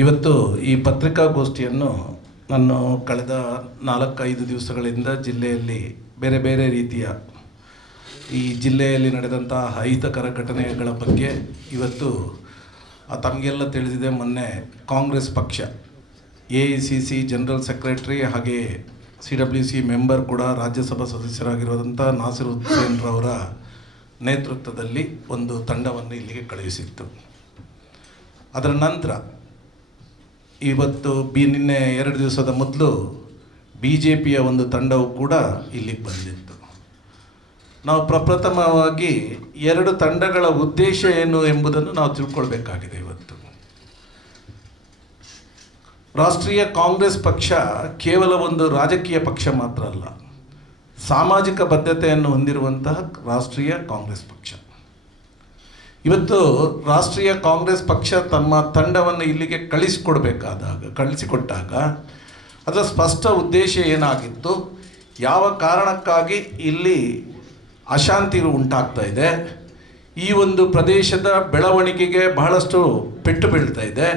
ಇವತ್ತು ಈ ಪತ್ರಿಕಾಗೋಷ್ಠಿಯನ್ನು ನಾನು ಕಳೆದ ನಾಲ್ಕೈದು ದಿವಸಗಳಿಂದ ಜಿಲ್ಲೆಯಲ್ಲಿ ಬೇರೆ ಬೇರೆ ರೀತಿಯ ಈ ಜಿಲ್ಲೆಯಲ್ಲಿ ನಡೆದಂತಹ ಅಹಿತಕರ ಘಟನೆಗಳ ಬಗ್ಗೆ ಇವತ್ತು ತಮಗೆಲ್ಲ ತಿಳಿದಿದೆ. ಮೊನ್ನೆ ಕಾಂಗ್ರೆಸ್ ಪಕ್ಷ, A I C C general secretary ಹಾಗೆ ಸಿ ಡಬ್ಲ್ಯೂ ಸಿ ಮೆಂಬರ್ ಕೂಡ ರಾಜ್ಯಸಭಾ ಸದಸ್ಯರಾಗಿರುವಂಥ ನಾಸಿರ್ ಹುಸೇನ್ರವರ ನೇತೃತ್ವದಲ್ಲಿ ಒಂದು ತಂಡವನ್ನು ಇಲ್ಲಿಗೆ ಕಳುಹಿಸಿತ್ತು. ಅದರ ನಂತರ ಇವತ್ತು ಬಿ ನಿನ್ನೆ ಎರಡು ದಿವಸದ ಮೊದಲು ಬಿ ಜೆ ಪಿಯ ಒಂದು ತಂಡವು ಕೂಡ ಇಲ್ಲಿಗೆ ಬಂದಿತ್ತು. ನಾವು ಪ್ರಪ್ರಥಮವಾಗಿ ಎರಡು ತಂಡಗಳ ಉದ್ದೇಶ ಏನು ಎಂಬುದನ್ನು ನಾವು ತಿಳ್ಕೊಳ್ಬೇಕಾಗಿದೆ ಇವತ್ತು. ರಾಷ್ಟ್ರೀಯ ಕಾಂಗ್ರೆಸ್ ಪಕ್ಷ ಕೇವಲ ಒಂದು ರಾಜಕೀಯ ಪಕ್ಷ ಮಾತ್ರ ಅಲ್ಲ, ಸಾಮಾಜಿಕ ಬದ್ಧತೆಯನ್ನು ಹೊಂದಿರುವಂತಹ ರಾಷ್ಟ್ರೀಯ ಕಾಂಗ್ರೆಸ್ ಪಕ್ಷ. ಇವತ್ತು ರಾಷ್ಟ್ರೀಯ ಕಾಂಗ್ರೆಸ್ ಪಕ್ಷ ತಮ್ಮ ತಂಡವನ್ನು ಇಲ್ಲಿಗೆ ಕಳಿಸಿಕೊಡ್ಬೇಕಾದಾಗ, ಕಳಿಸಿಕೊಟ್ಟಾಗ ಅದರ ಸ್ಪಷ್ಟ ಉದ್ದೇಶ ಏನಾಗಿತ್ತು? ಯಾವ ಕಾರಣಕ್ಕಾಗಿ ಇಲ್ಲಿ ಅಶಾಂತಿ ಉಂಟಾಗ್ತಾ ಇದೆ? ಈ ಒಂದು ಪ್ರದೇಶದ ಬೆಳವಣಿಗೆಗೆ ಬಹಳಷ್ಟು ಪೆಟ್ಟು ಬೀಳ್ತಾ ಇದೆ.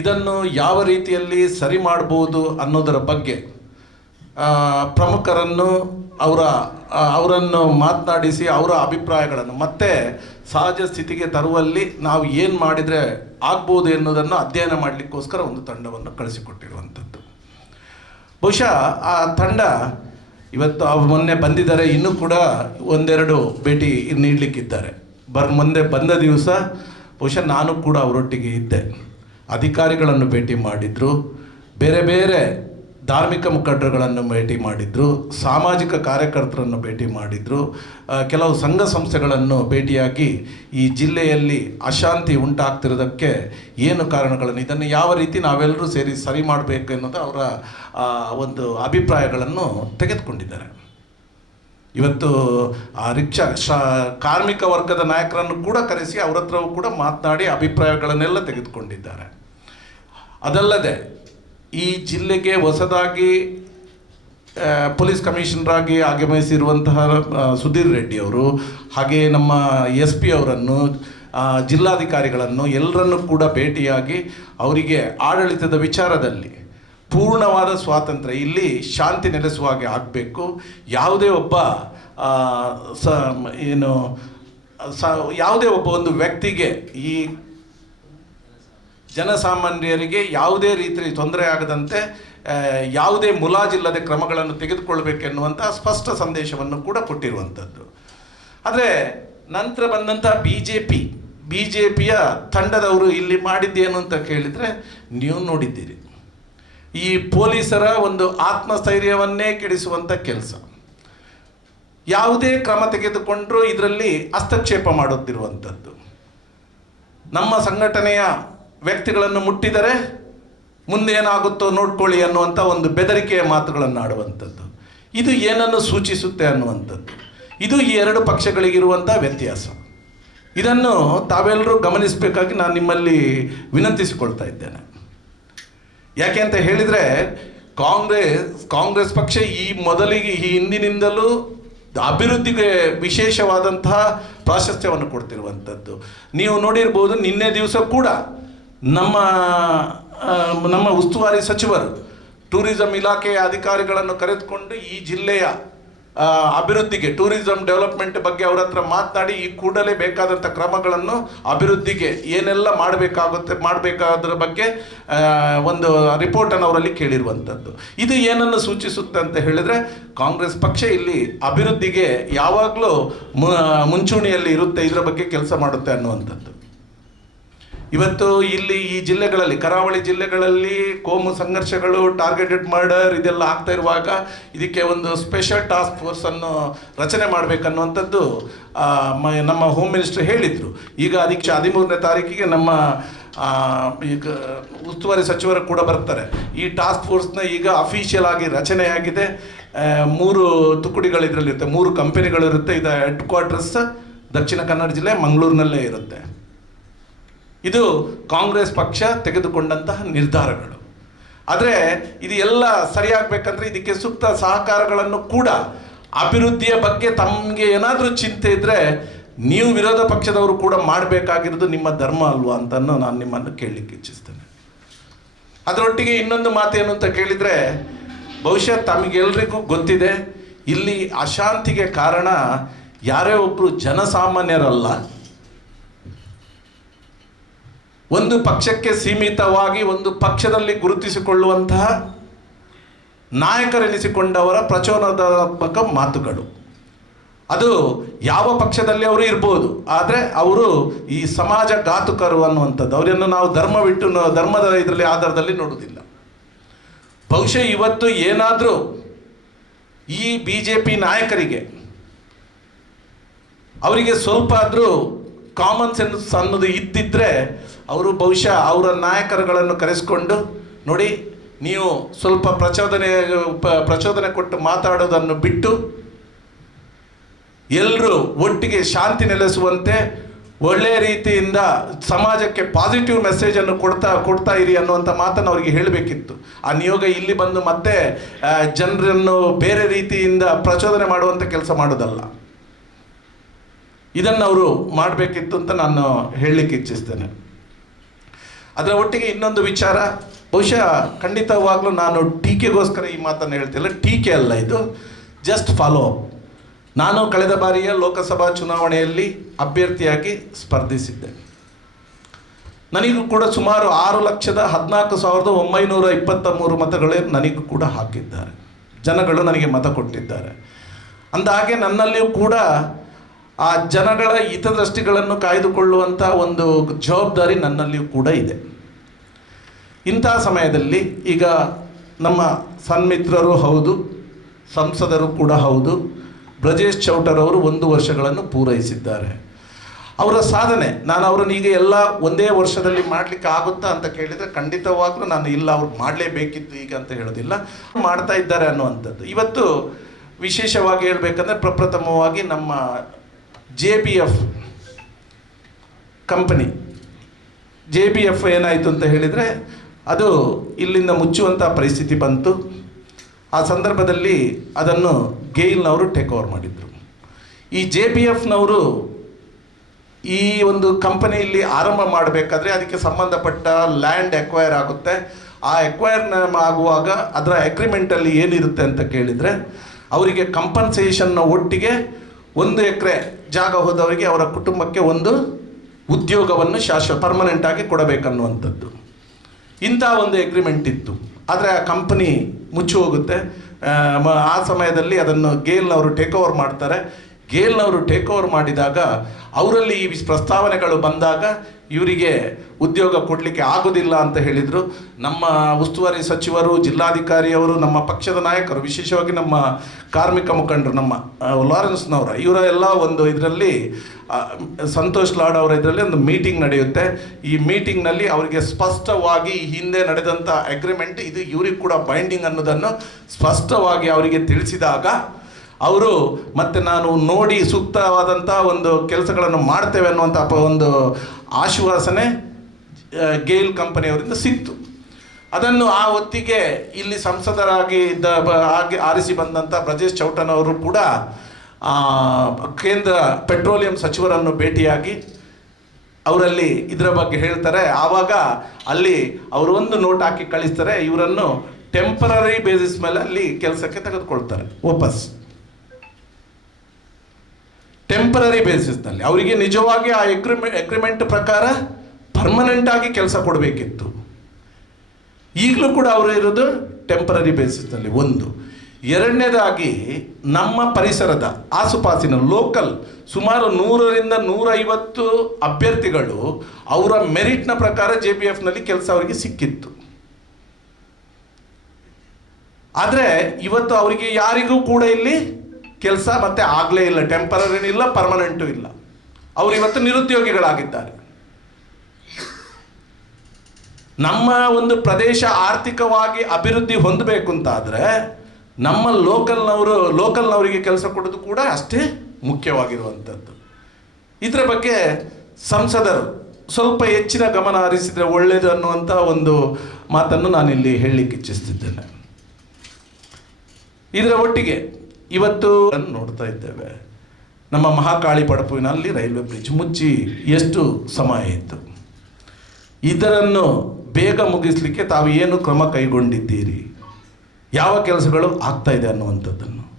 ಇದನ್ನು ಯಾವ ರೀತಿಯಲ್ಲಿ ಸರಿ ಮಾಡ್ಬೋದು ಅನ್ನೋದರ ಬಗ್ಗೆ ಪ್ರಮುಖರನ್ನು ಅವರ ಅವರನ್ನು ಮಾತನಾಡಿಸಿ ಅವರ ಅಭಿಪ್ರಾಯಗಳನ್ನು ಮತ್ತೆ ಸಹಜ ಸ್ಥಿತಿಗೆ ತರುವಲ್ಲಿ ನಾವು ಏನು ಮಾಡಿದರೆ ಆಗ್ಬೋದು ಎನ್ನುವುದನ್ನು ಅಧ್ಯಯನ ಮಾಡಲಿಕ್ಕೋಸ್ಕರ ಒಂದು ತಂಡವನ್ನು ಕಳಿಸಿಕೊಟ್ಟಿರುವಂಥದ್ದು. ಬಹುಶಃ ಆ ತಂಡ ಇವತ್ತು ಮೊನ್ನೆ ಬಂದಿದ್ದಾರೆ, ಇನ್ನೂ ಕೂಡ ಒಂದೆರಡು ಭೇಟಿ ನೀಡಲಿಕ್ಕಿದ್ದಾರೆ. ಬರ್, ಮುಂದೆ ಬಂದ ದಿವಸ ಬಹುಶಃ ನಾನು ಕೂಡ ಅವರೊಟ್ಟಿಗೆ ಇದ್ದೆ. ಅಧಿಕಾರಿಗಳನ್ನು ಭೇಟಿ ಮಾಡಿದರು. ಬೇರೆ ಬೇರೆ ಧಾರ್ಮಿಕ ಮುಖಂಡರುಗಳನ್ನು ಭೇಟಿ ಮಾಡಿದ್ರು, ಸಾಮಾಜಿಕ ಕಾರ್ಯಕರ್ತರನ್ನು ಭೇಟಿ ಮಾಡಿದ್ರು ಕೆಲವು ಸಂಘ ಸಂಸ್ಥೆಗಳನ್ನು ಭೇಟಿಯಾಗಿ ಈ ಜಿಲ್ಲೆಯಲ್ಲಿ ಅಶಾಂತಿ ಉಂಟಾಗ್ತಿರೋದಕ್ಕೆ ಏನು ಕಾರಣಗಳನ್ನು, ಇದನ್ನು ಯಾವ ರೀತಿ ನಾವೆಲ್ಲರೂ ಸೇರಿ ಸರಿ ಮಾಡಬೇಕು ಅನ್ನೋದು ಅವರ ಒಂದು ಅಭಿಪ್ರಾಯಗಳನ್ನು ತೆಗೆದುಕೊಂಡಿದ್ದಾರೆ. ಇವತ್ತು ಆ ರಿಕ್ಷಾ, ಶ, ಕಾರ್ಮಿಕ ವರ್ಗದ ನಾಯಕರನ್ನು ಕೂಡ ಕರೆಸಿ ಅವರ ಹತ್ರವೂ ಕೂಡ ಮಾತನಾಡಿ ಅಭಿಪ್ರಾಯಗಳನ್ನೆಲ್ಲ ತೆಗೆದುಕೊಂಡಿದ್ದಾರೆ. ಅದಲ್ಲದೆ ಈ ಜಿಲ್ಲೆಗೆ ಹೊಸದಾಗಿ ಪೊಲೀಸ್ ಕಮಿಷನರಾಗಿ ಆಗಮಿಸಿರುವಂತಹ ಸುಧೀರ್ ರೆಡ್ಡಿ ಅವರು, ಹಾಗೆ ನಮ್ಮ ಎಸ್ ಪಿ ಅವರನ್ನು ಜಿಲ್ಲಾಧಿಕಾರಿಗಳನ್ನು ಎಲ್ಲರನ್ನೂ ಕೂಡ ಭೇಟಿಯಾಗಿ ಅವರಿಗೆ ಆಡಳಿತದ ವಿಚಾರದಲ್ಲಿ ಪೂರ್ಣವಾದ ಸ್ವಾತಂತ್ರ್ಯ, ಇಲ್ಲಿ ಶಾಂತಿ ನೆಲೆಸುವ ಹಾಗೆ ಆಗಬೇಕು. ಯಾವುದೇ ಒಬ್ಬ ಸ, ಏನು, ಸ, ಯಾವುದೇ ಒಬ್ಬ ಒಂದು ವ್ಯಕ್ತಿಗೆ ಈ ಜನಸಾಮಾನ್ಯರಿಗೆ ಯಾವುದೇ ರೀತಿಯ ತೊಂದರೆ ಆಗದಂತೆ ಯಾವುದೇ ಮುಲಾಜಿಲ್ಲದೆ ಕ್ರಮಗಳನ್ನು ತೆಗೆದುಕೊಳ್ಬೇಕೆನ್ನುವಂಥ ಸ್ಪಷ್ಟ ಸಂದೇಶವನ್ನು ಕೂಡ ಕೊಟ್ಟಿರುವಂಥದ್ದು. ಆದರೆ ನಂತರ ಬಂದಂಥ B J P B J ಪಿಯ ತಂಡದವರು ಇಲ್ಲಿ ಮಾಡಿದ್ದೇನು ಅಂತ ಕೇಳಿದರೆ, ನೀವು ನೋಡಿದ್ದೀರಿ. ಈ ಪೊಲೀಸರ ಒಂದು ಆತ್ಮಸ್ಥೈರ್ಯವನ್ನೇ ಕೆಡಿಸುವಂಥ ಕೆಲಸ. ಯಾವುದೇ ಕ್ರಮ ತೆಗೆದುಕೊಂಡರೂ ಇದರಲ್ಲಿ ಹಸ್ತಕ್ಷೇಪ ಮಾಡುತ್ತಿರುವಂಥದ್ದು. ನಮ್ಮ ಸಂಘಟನೆಯ ವ್ಯಕ್ತಿಗಳನ್ನು ಮುಟ್ಟಿದರೆ ಮುಂದೆ ಏನಾಗುತ್ತೋ ನೋಡ್ಕೊಳ್ಳಿ ಅನ್ನುವಂಥ ಒಂದು ಬೆದರಿಕೆಯ ಮಾತುಗಳನ್ನು ಆಡುವಂಥದ್ದು. ಇದು ಏನನ್ನು ಸೂಚಿಸುತ್ತೆ ಅನ್ನುವಂಥದ್ದು. ಇದು ಈ ಎರಡು ಪಕ್ಷಗಳಿಗಿರುವಂಥ ವ್ಯತ್ಯಾಸ. ಇದನ್ನು ತಾವೆಲ್ಲರೂ ಗಮನಿಸಬೇಕಾಗಿ ನಾನು ನಿಮ್ಮಲ್ಲಿ ವಿನಂತಿಸಿಕೊಳ್ತಾ ಇದ್ದೇನೆ. ಯಾಕೆ ಅಂತ ಹೇಳಿದರೆ, ಕಾಂಗ್ರೆಸ್ ಕಾಂಗ್ರೆಸ್ ಪಕ್ಷ ಈ ಮೊದಲಿಗೆ, ಈ ಹಿಂದಿನಿಂದಲೂ ಅಭಿವೃದ್ಧಿಗೆ ವಿಶೇಷವಾದಂತಹ ಪ್ರಾಶಸ್ತ್ಯವನ್ನು ಕೊಡ್ತಿರುವಂಥದ್ದು. ನೀವು ನೋಡಿರ್ಬೋದು, ನಿನ್ನೆ ದಿವಸ ಕೂಡ ನಮ್ಮ ನಮ್ಮ ಉಸ್ತುವಾರಿ ಸಚಿವರು, ಟೂರಿಸಂ ಇಲಾಖೆಯ ಅಧಿಕಾರಿಗಳನ್ನು ಕರೆದುಕೊಂಡು ಈ ಜಿಲ್ಲೆಯ ಅಭಿವೃದ್ಧಿಗೆ, ಟೂರಿಸಂ ಡೆವಲಪ್ಮೆಂಟ್ ಬಗ್ಗೆ ಅವರ ಹತ್ರ ಮಾತನಾಡಿ ಈ ಕೂಡಲೇ ಬೇಕಾದಂಥ ಕ್ರಮಗಳನ್ನು ಅಭಿವೃದ್ಧಿಗೆ ಏನೆಲ್ಲ ಮಾಡಬೇಕಾಗುತ್ತೆ, ಮಾಡಬೇಕಾದ್ರ ಬಗ್ಗೆ ಒಂದು ರಿಪೋರ್ಟನ್ನು ಅವರಲ್ಲಿ ಕೇಳಿರುವಂಥದ್ದು. ಇದು ಏನನ್ನು ಸೂಚಿಸುತ್ತೆ ಅಂತ ಹೇಳಿದರೆ, ಕಾಂಗ್ರೆಸ್ ಪಕ್ಷ ಇಲ್ಲಿ ಅಭಿವೃದ್ಧಿಗೆ ಯಾವಾಗಲೂ ಮುಂಚೂಣಿಯಲ್ಲಿ ಇರುತ್ತೆ, ಇದರ ಬಗ್ಗೆ ಕೆಲಸ ಮಾಡುತ್ತೆ ಅನ್ನುವಂಥದ್ದು. ಇವತ್ತು ಇಲ್ಲಿ ಈ ಜಿಲ್ಲೆಗಳಲ್ಲಿ, ಕರಾವಳಿ ಜಿಲ್ಲೆಗಳಲ್ಲಿ ಕೋಮು ಸಂಘರ್ಷಗಳು ಟಾರ್ಗೆಟೆಡ್ ಮರ್ಡರ್ ಇದೆಲ್ಲ ಆಗ್ತಾ ಇರುವಾಗ ಇದಕ್ಕೆ ಒಂದು ಸ್ಪೆಷಲ್ ಟಾಸ್ಕ್ ಫೋರ್ಸನ್ನು ರಚನೆ ಮಾಡಬೇಕನ್ನುವಂಥದ್ದು ನಮ್ಮ ಹೋಮ್ ಮಿನಿಸ್ಟರ್ ಹೇಳಿದರು. ಈಗ ಅದಕ್ಕೆ ಹದಿಮೂರನೇ ತಾರೀಕಿಗೆ ನಮ್ಮ ಈಗ ಉಸ್ತುವಾರಿ ಸಚಿವರು ಕೂಡ ಬರ್ತಾರೆ. ಈ ಟಾಸ್ಕ್ ಫೋರ್ಸ್ನ ಈಗ ಅಫಿಷಿಯಲ್ ಆಗಿ ರಚನೆಯಾಗಿದೆ. ಮೂರು ತುಕುಡಿಗಳು ಇದರಲ್ಲಿರುತ್ತೆ ಮೂರು ಕಂಪನಿಗಳಿರುತ್ತೆ ಇದು ಹೆಡ್ ಕ್ವಾರ್ಟರ್ಸ್ ದಕ್ಷಿಣ ಕನ್ನಡ ಜಿಲ್ಲೆ, ಮಂಗಳೂರಿನಲ್ಲೇ ಇರುತ್ತೆ. ಇದು ಕಾಂಗ್ರೆಸ್ ಪಕ್ಷ ತೆಗೆದುಕೊಂಡಂತಹ ನಿರ್ಧಾರಗಳು. ಆದರೆ ಇದು ಎಲ್ಲ ಸರಿಯಾಗಬೇಕಂದ್ರೆ ಇದಕ್ಕೆ ಸೂಕ್ತ ಸಹಕಾರಗಳನ್ನು ಕೂಡ ಅಭಿವೃದ್ಧಿಯ ಬಗ್ಗೆ ತಮಗೆ ಏನಾದರೂ ಚಿಂತೆ ಇದ್ದರೆ ನೀವು ವಿರೋಧ ಪಕ್ಷದವರು ಕೂಡ ಮಾಡಬೇಕಾಗಿರೋದು ನಿಮ್ಮ ಧರ್ಮ ಅಲ್ವಾ ಅಂತ ನಾನು ನಿಮ್ಮನ್ನು ಕೇಳಲಿಕ್ಕೆ ಇಚ್ಛಿಸ್ತೇನೆ. ಅದರೊಟ್ಟಿಗೆ ಇನ್ನೊಂದು ಮಾತೇನು ಅಂತ ಕೇಳಿದರೆ ಬಹುಶಃ ತಮಗೆಲ್ರಿಗೂ ಗೊತ್ತಿದೆ, ಇಲ್ಲಿ ಅಶಾಂತಿಗೆ ಕಾರಣ ಯಾರೇ ಒಬ್ಬರು ಜನಸಾಮಾನ್ಯರಲ್ಲ. ಒಂದು ಪಕ್ಷಕ್ಕೆ ಸೀಮಿತವಾಗಿ ಒಂದು ಪಕ್ಷದಲ್ಲಿ ಗುರುತಿಸಿಕೊಳ್ಳುವಂತಹ ನಾಯಕರೆನಿಸಿಕೊಂಡವರ ಪ್ರಚೋದನಾತ್ಮಕ ಮಾತುಗಳು. ಅದು ಯಾವ ಪಕ್ಷದಲ್ಲಿ ಅವರು ಇರ್ಬೋದು, ಆದರೆ ಅವರು ಈ ಸಮಾಜ ಘಾತುಕರು ಅನ್ನುವಂಥದ್ದು, ಅವರನ್ನು ನಾವು ಧರ್ಮ ಬಿಟ್ಟು ಧರ್ಮದ ಇದರಲ್ಲಿ ಆಧಾರದಲ್ಲಿ ನೋಡುವುದಿಲ್ಲ. ಬಹುಶಃ ಇವತ್ತು ಏನಾದರೂ ಈ ಬಿ ಜೆ ಪಿ ನಾಯಕರಿಗೆ, ಅವರಿಗೆ ಸ್ವಲ್ಪ ಆದರೂ ಕಾಮನ್ ಸೆನ್ಸ್ ಅನ್ನೋದು ಇದ್ದಿದ್ರೆ ಅವರು ಬಹುಶಃ ಅವರ ನಾಯಕರುಗಳನ್ನು ಕರೆಸಿಕೊಂಡು, ನೋಡಿ, ನೀವು ಸ್ವಲ್ಪ ಪ್ರಚೋದನೆ ಪ್ರಚೋದನೆ ಕೊಟ್ಟು ಮಾತಾಡೋದನ್ನು ಬಿಟ್ಟು ಎಲ್ಲರೂ ಒಟ್ಟಿಗೆ ಶಾಂತಿ ನೆಲೆಸುವಂತೆ ಒಳ್ಳೆಯ ರೀತಿಯಿಂದ ಸಮಾಜಕ್ಕೆ ಪಾಸಿಟಿವ್ ಮೆಸೇಜನ್ನು ಕೊಡ್ತಾ ಕೊಡ್ತಾ ಇರಿ ಅನ್ನುವಂಥ ಮಾತನ್ನು ಅವರಿಗೆ ಹೇಳಬೇಕಿತ್ತು. ಆ ನಿಯೋಗ ಇಲ್ಲಿ ಬಂದು ಮತ್ತೆ ಜನರನ್ನು ಬೇರೆ ರೀತಿಯಿಂದ ಪ್ರಚೋದನೆ ಮಾಡುವಂಥ ಕೆಲಸ ಮಾಡೋದಲ್ಲ. ಇದನ್ನು ಅವರು ಮಾಡಬೇಕಿತ್ತು ಅಂತ ನಾನು ಹೇಳಲಿಕ್ಕೆ ಇಚ್ಛಿಸ್ತೇನೆ. ಅದರ ಒಟ್ಟಿಗೆ ಇನ್ನೊಂದು ವಿಚಾರ. ಬಹುಶಃ ಖಂಡಿತವಾಗ್ಲೂ ನಾನು ಟೀಕೆಗೋಸ್ಕರ ಈ ಮಾತನ್ನು ಹೇಳ್ತಿಲ್ಲ. ಟೀಕೆ ಅಲ್ಲ ಇದು. ಜಸ್ಟ್ ಫಾಲೋ ಅಪ್ ನಾನು ಕಳೆದ ಬಾರಿಯ ಲೋಕಸಭಾ ಚುನಾವಣೆಯಲ್ಲಿ ಅಭ್ಯರ್ಥಿಯಾಗಿ ಸ್ಪರ್ಧಿಸಿದ್ದೆ. ನನಗೂ ಕೂಡ ಸುಮಾರು ಆರು ಲಕ್ಷದ ಹದಿನಾಲ್ಕು ಸಾವಿರದ ಒಂಬೈನೂರ ಇಪ್ಪತ್ತ ಮೂರು ಮತಗಳೇ ನನಗೂ ಕೂಡ ಹಾಕಿದ್ದಾರೆ. ಜನಗಳು ನನಗೆ ಮತ ಕೊಟ್ಟಿದ್ದಾರೆ. ಅಂದಹಾಗೆ ನನ್ನಲ್ಲಿಯೂ ಕೂಡ ಆ ಜನಗಳ ಹಿತದೃಷ್ಟಿಗಳನ್ನು ಕಾಯ್ದುಕೊಳ್ಳುವಂಥ ಒಂದು ಜವಾಬ್ದಾರಿ ನನ್ನಲ್ಲಿಯೂ ಕೂಡ ಇದೆ. ಇಂಥ ಸಮಯದಲ್ಲಿ ಈಗ ನಮ್ಮ ಸನ್ಮಿತ್ರರು ಹೌದು, ಸಂಸದರು ಕೂಡ ಹೌದು, ಬ್ರಜೇಶ್ ಚೌಟರ್ ಅವರು ಒಂದು ವರ್ಷಗಳನ್ನು ಪೂರೈಸಿದ್ದಾರೆ. ಅವರ ಸಾಧನೆ, ನಾನು ಅವರನ್ನು ಈಗ ಎಲ್ಲ ಒಂದೇ ವರ್ಷದಲ್ಲಿ ಮಾಡಲಿಕ್ಕೆ ಆಗುತ್ತಾ ಅಂತ ಕೇಳಿದರೆ ಖಂಡಿತವಾಗ್ಲೂ ನಾನು ಇಲ್ಲ, ಅವ್ರು ಮಾಡಲೇಬೇಕಿತ್ತು ಈಗ ಅಂತ ಹೇಳೋದಿಲ್ಲ. ಮಾಡ್ತಾ ಇದ್ದಾರೆ ಅನ್ನುವಂಥದ್ದು. ಇವತ್ತು ವಿಶೇಷವಾಗಿ ಹೇಳಬೇಕಂದ್ರೆ ಪ್ರಪ್ರಥಮವಾಗಿ ನಮ್ಮ J B F company J B F ಏನಾಯಿತು ಅಂತ ಹೇಳಿದರೆ, ಅದು ಇಲ್ಲಿಂದ ಮುಚ್ಚುವಂಥ ಪರಿಸ್ಥಿತಿ ಬಂತು. ಆ ಸಂದರ್ಭದಲ್ಲಿ ಅದನ್ನು ಗೇಲ್ನವರು ಟೇಕ್ ಓವರ್ ಮಾಡಿದರು. ಈ ಜೆ ಬಿ ಎಫ್ನವರು ಈ ಒಂದು ಕಂಪನಿಯಲ್ಲಿ ಆರಂಭ ಮಾಡಬೇಕಾದ್ರೆ ಅದಕ್ಕೆ ಸಂಬಂಧಪಟ್ಟ ಲ್ಯಾಂಡ್ ಎಕ್ವೈರ್ ಆಗುತ್ತೆ. ಆ ಎಕ್ವೈರ್ ಆಗುವಾಗ ಅದರ ಅಗ್ರಿಮೆಂಟಲ್ಲಿ ಏನಿರುತ್ತೆ ಅಂತ ಕೇಳಿದರೆ, ಅವರಿಗೆ ಕಂಪನ್ಸೇಷನ್ನ ಒಟ್ಟಿಗೆ ಒಂದು ಎಕರೆ ಜಾಗ ಹೋದವರಿಗೆ ಅವರ ಕುಟುಂಬಕ್ಕೆ ಒಂದು ಉದ್ಯೋಗವನ್ನು ಶಾಶ್ವತ ಪರ್ಮನೆಂಟ್ ಆಗಿ ಕೊಡಬೇಕನ್ನುವಂಥದ್ದು. ಇಂಥ ಒಂದು ಎಗ್ರಿಮೆಂಟ್ ಇತ್ತು. ಆದರೆ ಆ ಕಂಪನಿ ಮುಚ್ಚಿ ಹೋಗುತ್ತೆ. ಆ ಸಮಯದಲ್ಲಿ ಅದನ್ನು ಗೇಲ್ನವರು ಟೇಕ್ ಓವರ್ ಮಾಡ್ತಾರೆ. ಗೇಲ್ನವರು ಟೇಕ್ ಓವರ್ ಮಾಡಿದಾಗ ಅವರಲ್ಲಿ ಈ ಪ್ರಸ್ತಾವನೆಗಳು ಬಂದಾಗ ಇವರಿಗೆ ಉದ್ಯೋಗ ಕೊಡಲಿಕ್ಕೆ ಆಗೋದಿಲ್ಲ ಅಂತ ಹೇಳಿದರು. ನಮ್ಮ ಉಸ್ತುವಾರಿ ಸಚಿವರು, ಜಿಲ್ಲಾಧಿಕಾರಿಯವರು, ನಮ್ಮ ಪಕ್ಷದ ನಾಯಕರು, ವಿಶೇಷವಾಗಿ ನಮ್ಮ ಕಾರ್ಮಿಕ ಮುಖಂಡರು, ನಮ್ಮ ಲಾರೆನ್ಸ್ನವರ, ಇವರ ಎಲ್ಲ ಒಂದು ಇದರಲ್ಲಿ ಸಂತೋಷ್ ಲಾಡ್ ಅವರ ಇದರಲ್ಲಿ ಒಂದು ಮೀಟಿಂಗ್ ನಡೆಯುತ್ತೆ. ಈ ಮೀಟಿಂಗ್ನಲ್ಲಿ ಅವರಿಗೆ ಸ್ಪಷ್ಟವಾಗಿ ಹಿಂದೆ ನಡೆದಂಥ ಅಗ್ರಿಮೆಂಟ್ ಇದು ಇವ್ರಿಗೆ ಕೂಡ ಬೈಂಡಿಂಗ್ ಅನ್ನೋದನ್ನು ಸ್ಪಷ್ಟವಾಗಿ ಅವರಿಗೆ ತಿಳಿಸಿದಾಗ ಅವರು ಮತ್ತೆ ನಾನು ನೋಡಿ ಸೂಕ್ತವಾದಂಥ ಒಂದು ಕೆಲಸಗಳನ್ನು ಮಾಡ್ತೇವೆ ಅನ್ನುವಂಥ ಒಂದು ಆಶ್ವಾಸನೆ ಗೇಲ್ ಕಂಪನಿಯವರಿಂದ ಸಿಕ್ತು. ಅದನ್ನು ಆ ಹೊತ್ತಿಗೆ ಇಲ್ಲಿ ಸಂಸದರಾಗಿ ಇದ್ದ ಆಗಿ ಆರಿಸಿ ಬಂದಂಥ ಬ್ರಜೇಶ್ ಚೌಟನ್ ಅವರು ಕೂಡ ಕೇಂದ್ರ ಪೆಟ್ರೋಲಿಯಂ ಸಚಿವರನ್ನು ಭೇಟಿಯಾಗಿ ಅವರಲ್ಲಿ ಇದರ ಬಗ್ಗೆ ಹೇಳ್ತಾರೆ. ಆವಾಗ ಅಲ್ಲಿ ಅವರು ಒಂದು ನೋಟ್ ಹಾಕಿ ಕಳಿಸ್ತಾರೆ, ಇವರನ್ನು ಟೆಂಪರರಿ ಬೇಸಿಸ್ ಮೇಲೆ ಅಲ್ಲಿ ಕೆಲಸಕ್ಕೆ ತೆಗೆದುಕೊಳ್ತಾರೆ, ವಾಪಸ್. ಟೆಂಪರರಿ ಬೇಸಿಸ್ನಲ್ಲಿ ಅವರಿಗೆ ನಿಜವಾಗಿ ಆ ಎಗ್ರಿಮೆಂಟ್ ಅಗ್ರಿಮೆಂಟ್ ಪ್ರಕಾರ ಪರ್ಮನೆಂಟ್ ಆಗಿ ಕೆಲಸ ಕೊಡಬೇಕಿತ್ತು. ಈಗಲೂ ಕೂಡ ಅವರು ಇರೋದು ಟೆಂಪರರಿ ಬೇಸಿಸ್ನಲ್ಲಿ ಒಂದು, ಎರಡನೇದಾಗಿ ನಮ್ಮ ಪರಿಸರದ, ಆಸುಪಾಸಿನ ಲೋಕಲ್ ಸುಮಾರು ನೂರರಿಂದ ನೂರೈವತ್ತು ಅಭ್ಯರ್ಥಿಗಳು ಅವರ ಮೆರಿಟ್ನ ಪ್ರಕಾರ ಜೆ ಬಿ ಎಫ್ನಲ್ಲಿ ಕೆಲಸ ಅವರಿಗೆ ಸಿಕ್ಕಿತ್ತು. ಆದರೆ ಇವತ್ತು ಅವರಿಗೆ ಯಾರಿಗೂ ಕೂಡ ಇಲ್ಲಿ ಕೆಲಸ ಮತ್ತೆ ಆಗಲೇ ಇಲ್ಲ ಟೆಂಪರರಿ ಇಲ್ಲ ಪರ್ಮನೆಂಟು ಇಲ್ಲ. ಅವರು ಇವತ್ತು ನಿರುದ್ಯೋಗಿಗಳಾಗಿದ್ದಾರೆ. ನಮ್ಮ ಒಂದು ಪ್ರದೇಶ ಆರ್ಥಿಕವಾಗಿ ಅಭಿವೃದ್ಧಿ ಹೊಂದಬೇಕು ಅಂತಾದರೆ, ನಮ್ಮ ಲೋಕಲ್ನವರು, ಲೋಕಲ್ನವರಿಗೆ ಕೆಲಸ ಕೊಡೋದು ಕೂಡ ಅಷ್ಟೇ ಮುಖ್ಯವಾಗಿರುವಂಥದ್ದು. ಇದರ ಬಗ್ಗೆ ಸಂಸದರು ಸ್ವಲ್ಪ ಹೆಚ್ಚಿನ ಗಮನ ಹರಿಸಿದರೆ ಒಳ್ಳೆಯದು ಅನ್ನುವಂಥ ಒಂದು ಮಾತನ್ನು ನಾನಿಲ್ಲಿ ಹೇಳಲಿಕ್ಕೆ ಇಚ್ಛಿಸ್ತಿದ್ದೇನೆ. ಇದರ ಒಟ್ಟಿಗೆ ಇವತ್ತು ನೋಡ್ತಾ ಇದ್ದೇವೆ. ನಮ್ಮ ಮಹಾಕಾಳಿ ಪಡಪುವಿನಲ್ಲಿ ರೈಲ್ವೆ ಬ್ರಿಡ್ಜ್ ಮುಚ್ಚಿ ಎಷ್ಟು ಸಮಯ ಇತ್ತು? ಇದರನ್ನು ಬೇಗ ಮುಗಿಸ್ಲಿಕ್ಕೆ ತಾವು ಏನು ಕ್ರಮ ಕೈಗೊಂಡಿದ್ದೀರಿ? ಯಾವ ಕೆಲಸಗಳು ಆಗ್ತಾ ಇದೆ ಅನ್ನುವಂಥದ್ದನ್ನು.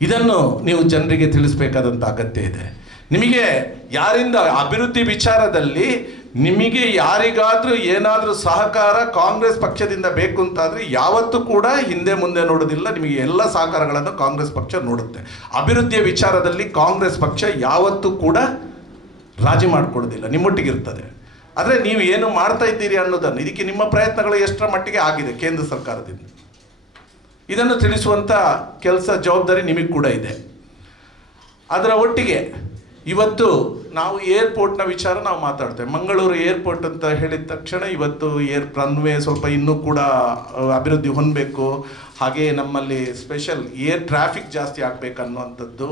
ಇದನ್ನು ನೀವು ಜನರಿಗೆ ತಿಳಿಸ್ಬೇಕಾದಂಥ ಅಗತ್ಯ ಇದೆ. ನಿಮಗೆ ಯಾರಿಂದ ಅಭಿವೃದ್ಧಿ ವಿಚಾರದಲ್ಲಿ ನಿಮಗೆ ಯಾರಿಗಾದರೂ ಏನಾದರೂ ಸಹಕಾರ ಕಾಂಗ್ರೆಸ್ ಪಕ್ಷದಿಂದ ಬೇಕು ಅಂತಾದರೆ ಯಾವತ್ತೂ ಕೂಡ ಹಿಂದೆ ಮುಂದೆ ನೋಡೋದಿಲ್ಲ. ನಿಮಗೆ ಎಲ್ಲ ಸಹಕಾರಗಳನ್ನು ಕಾಂಗ್ರೆಸ್ ಪಕ್ಷ ನೋಡುತ್ತೆ. ಅಭಿವೃದ್ಧಿಯ ವಿಚಾರದಲ್ಲಿ ಕಾಂಗ್ರೆಸ್ ಪಕ್ಷ ಯಾವತ್ತೂ ಕೂಡ ರಾಜಿ ಮಾಡಿಕೊಡೋದಿಲ್ಲ. ನಿಮ್ಮೊಟ್ಟಿಗಿರ್ತದೆ. ಆದರೆ ನೀವು ಏನು ಮಾಡ್ತಾ ಇದ್ದೀರಿ ಅನ್ನೋದನ್ನು ಇದಕ್ಕೆ ನಿಮ್ಮ ಪ್ರಯತ್ನಗಳು ಎಷ್ಟರ ಮಟ್ಟಿಗೆ ಆಗಿದೆ ಕೇಂದ್ರ ಸರ್ಕಾರದಿಂದ? ಇದನ್ನು ತಿಳಿಸುವಂಥ ಕೆಲಸ ಜವಾಬ್ದಾರಿ ನಿಮಗೆ ಕೂಡ ಇದೆ. ಅದರ ಒಟ್ಟಿಗೆ ಇವತ್ತು ನಾವು ಏರ್ಪೋರ್ಟ್ನ ವಿಚಾರ ನಾವು ಮಾತಾಡ್ತೇವೆ. ಮಂಗಳೂರು ಏರ್ಪೋರ್ಟ್ ಅಂತ ಹೇಳಿದ ತಕ್ಷಣ ಇವತ್ತು ಏರ್ ರನ್ವೇ ಸ್ವಲ್ಪ ಇನ್ನೂ ಕೂಡ ಅಭಿವೃದ್ಧಿ ಹೊಂದಬೇಕು. ಹಾಗೆ ನಮ್ಮಲ್ಲಿ ಸ್ಪೆಷಲ್ ಏರ್ ಟ್ರಾಫಿಕ್ ಜಾಸ್ತಿ ಆಗಬೇಕನ್ನುವಂಥದ್ದು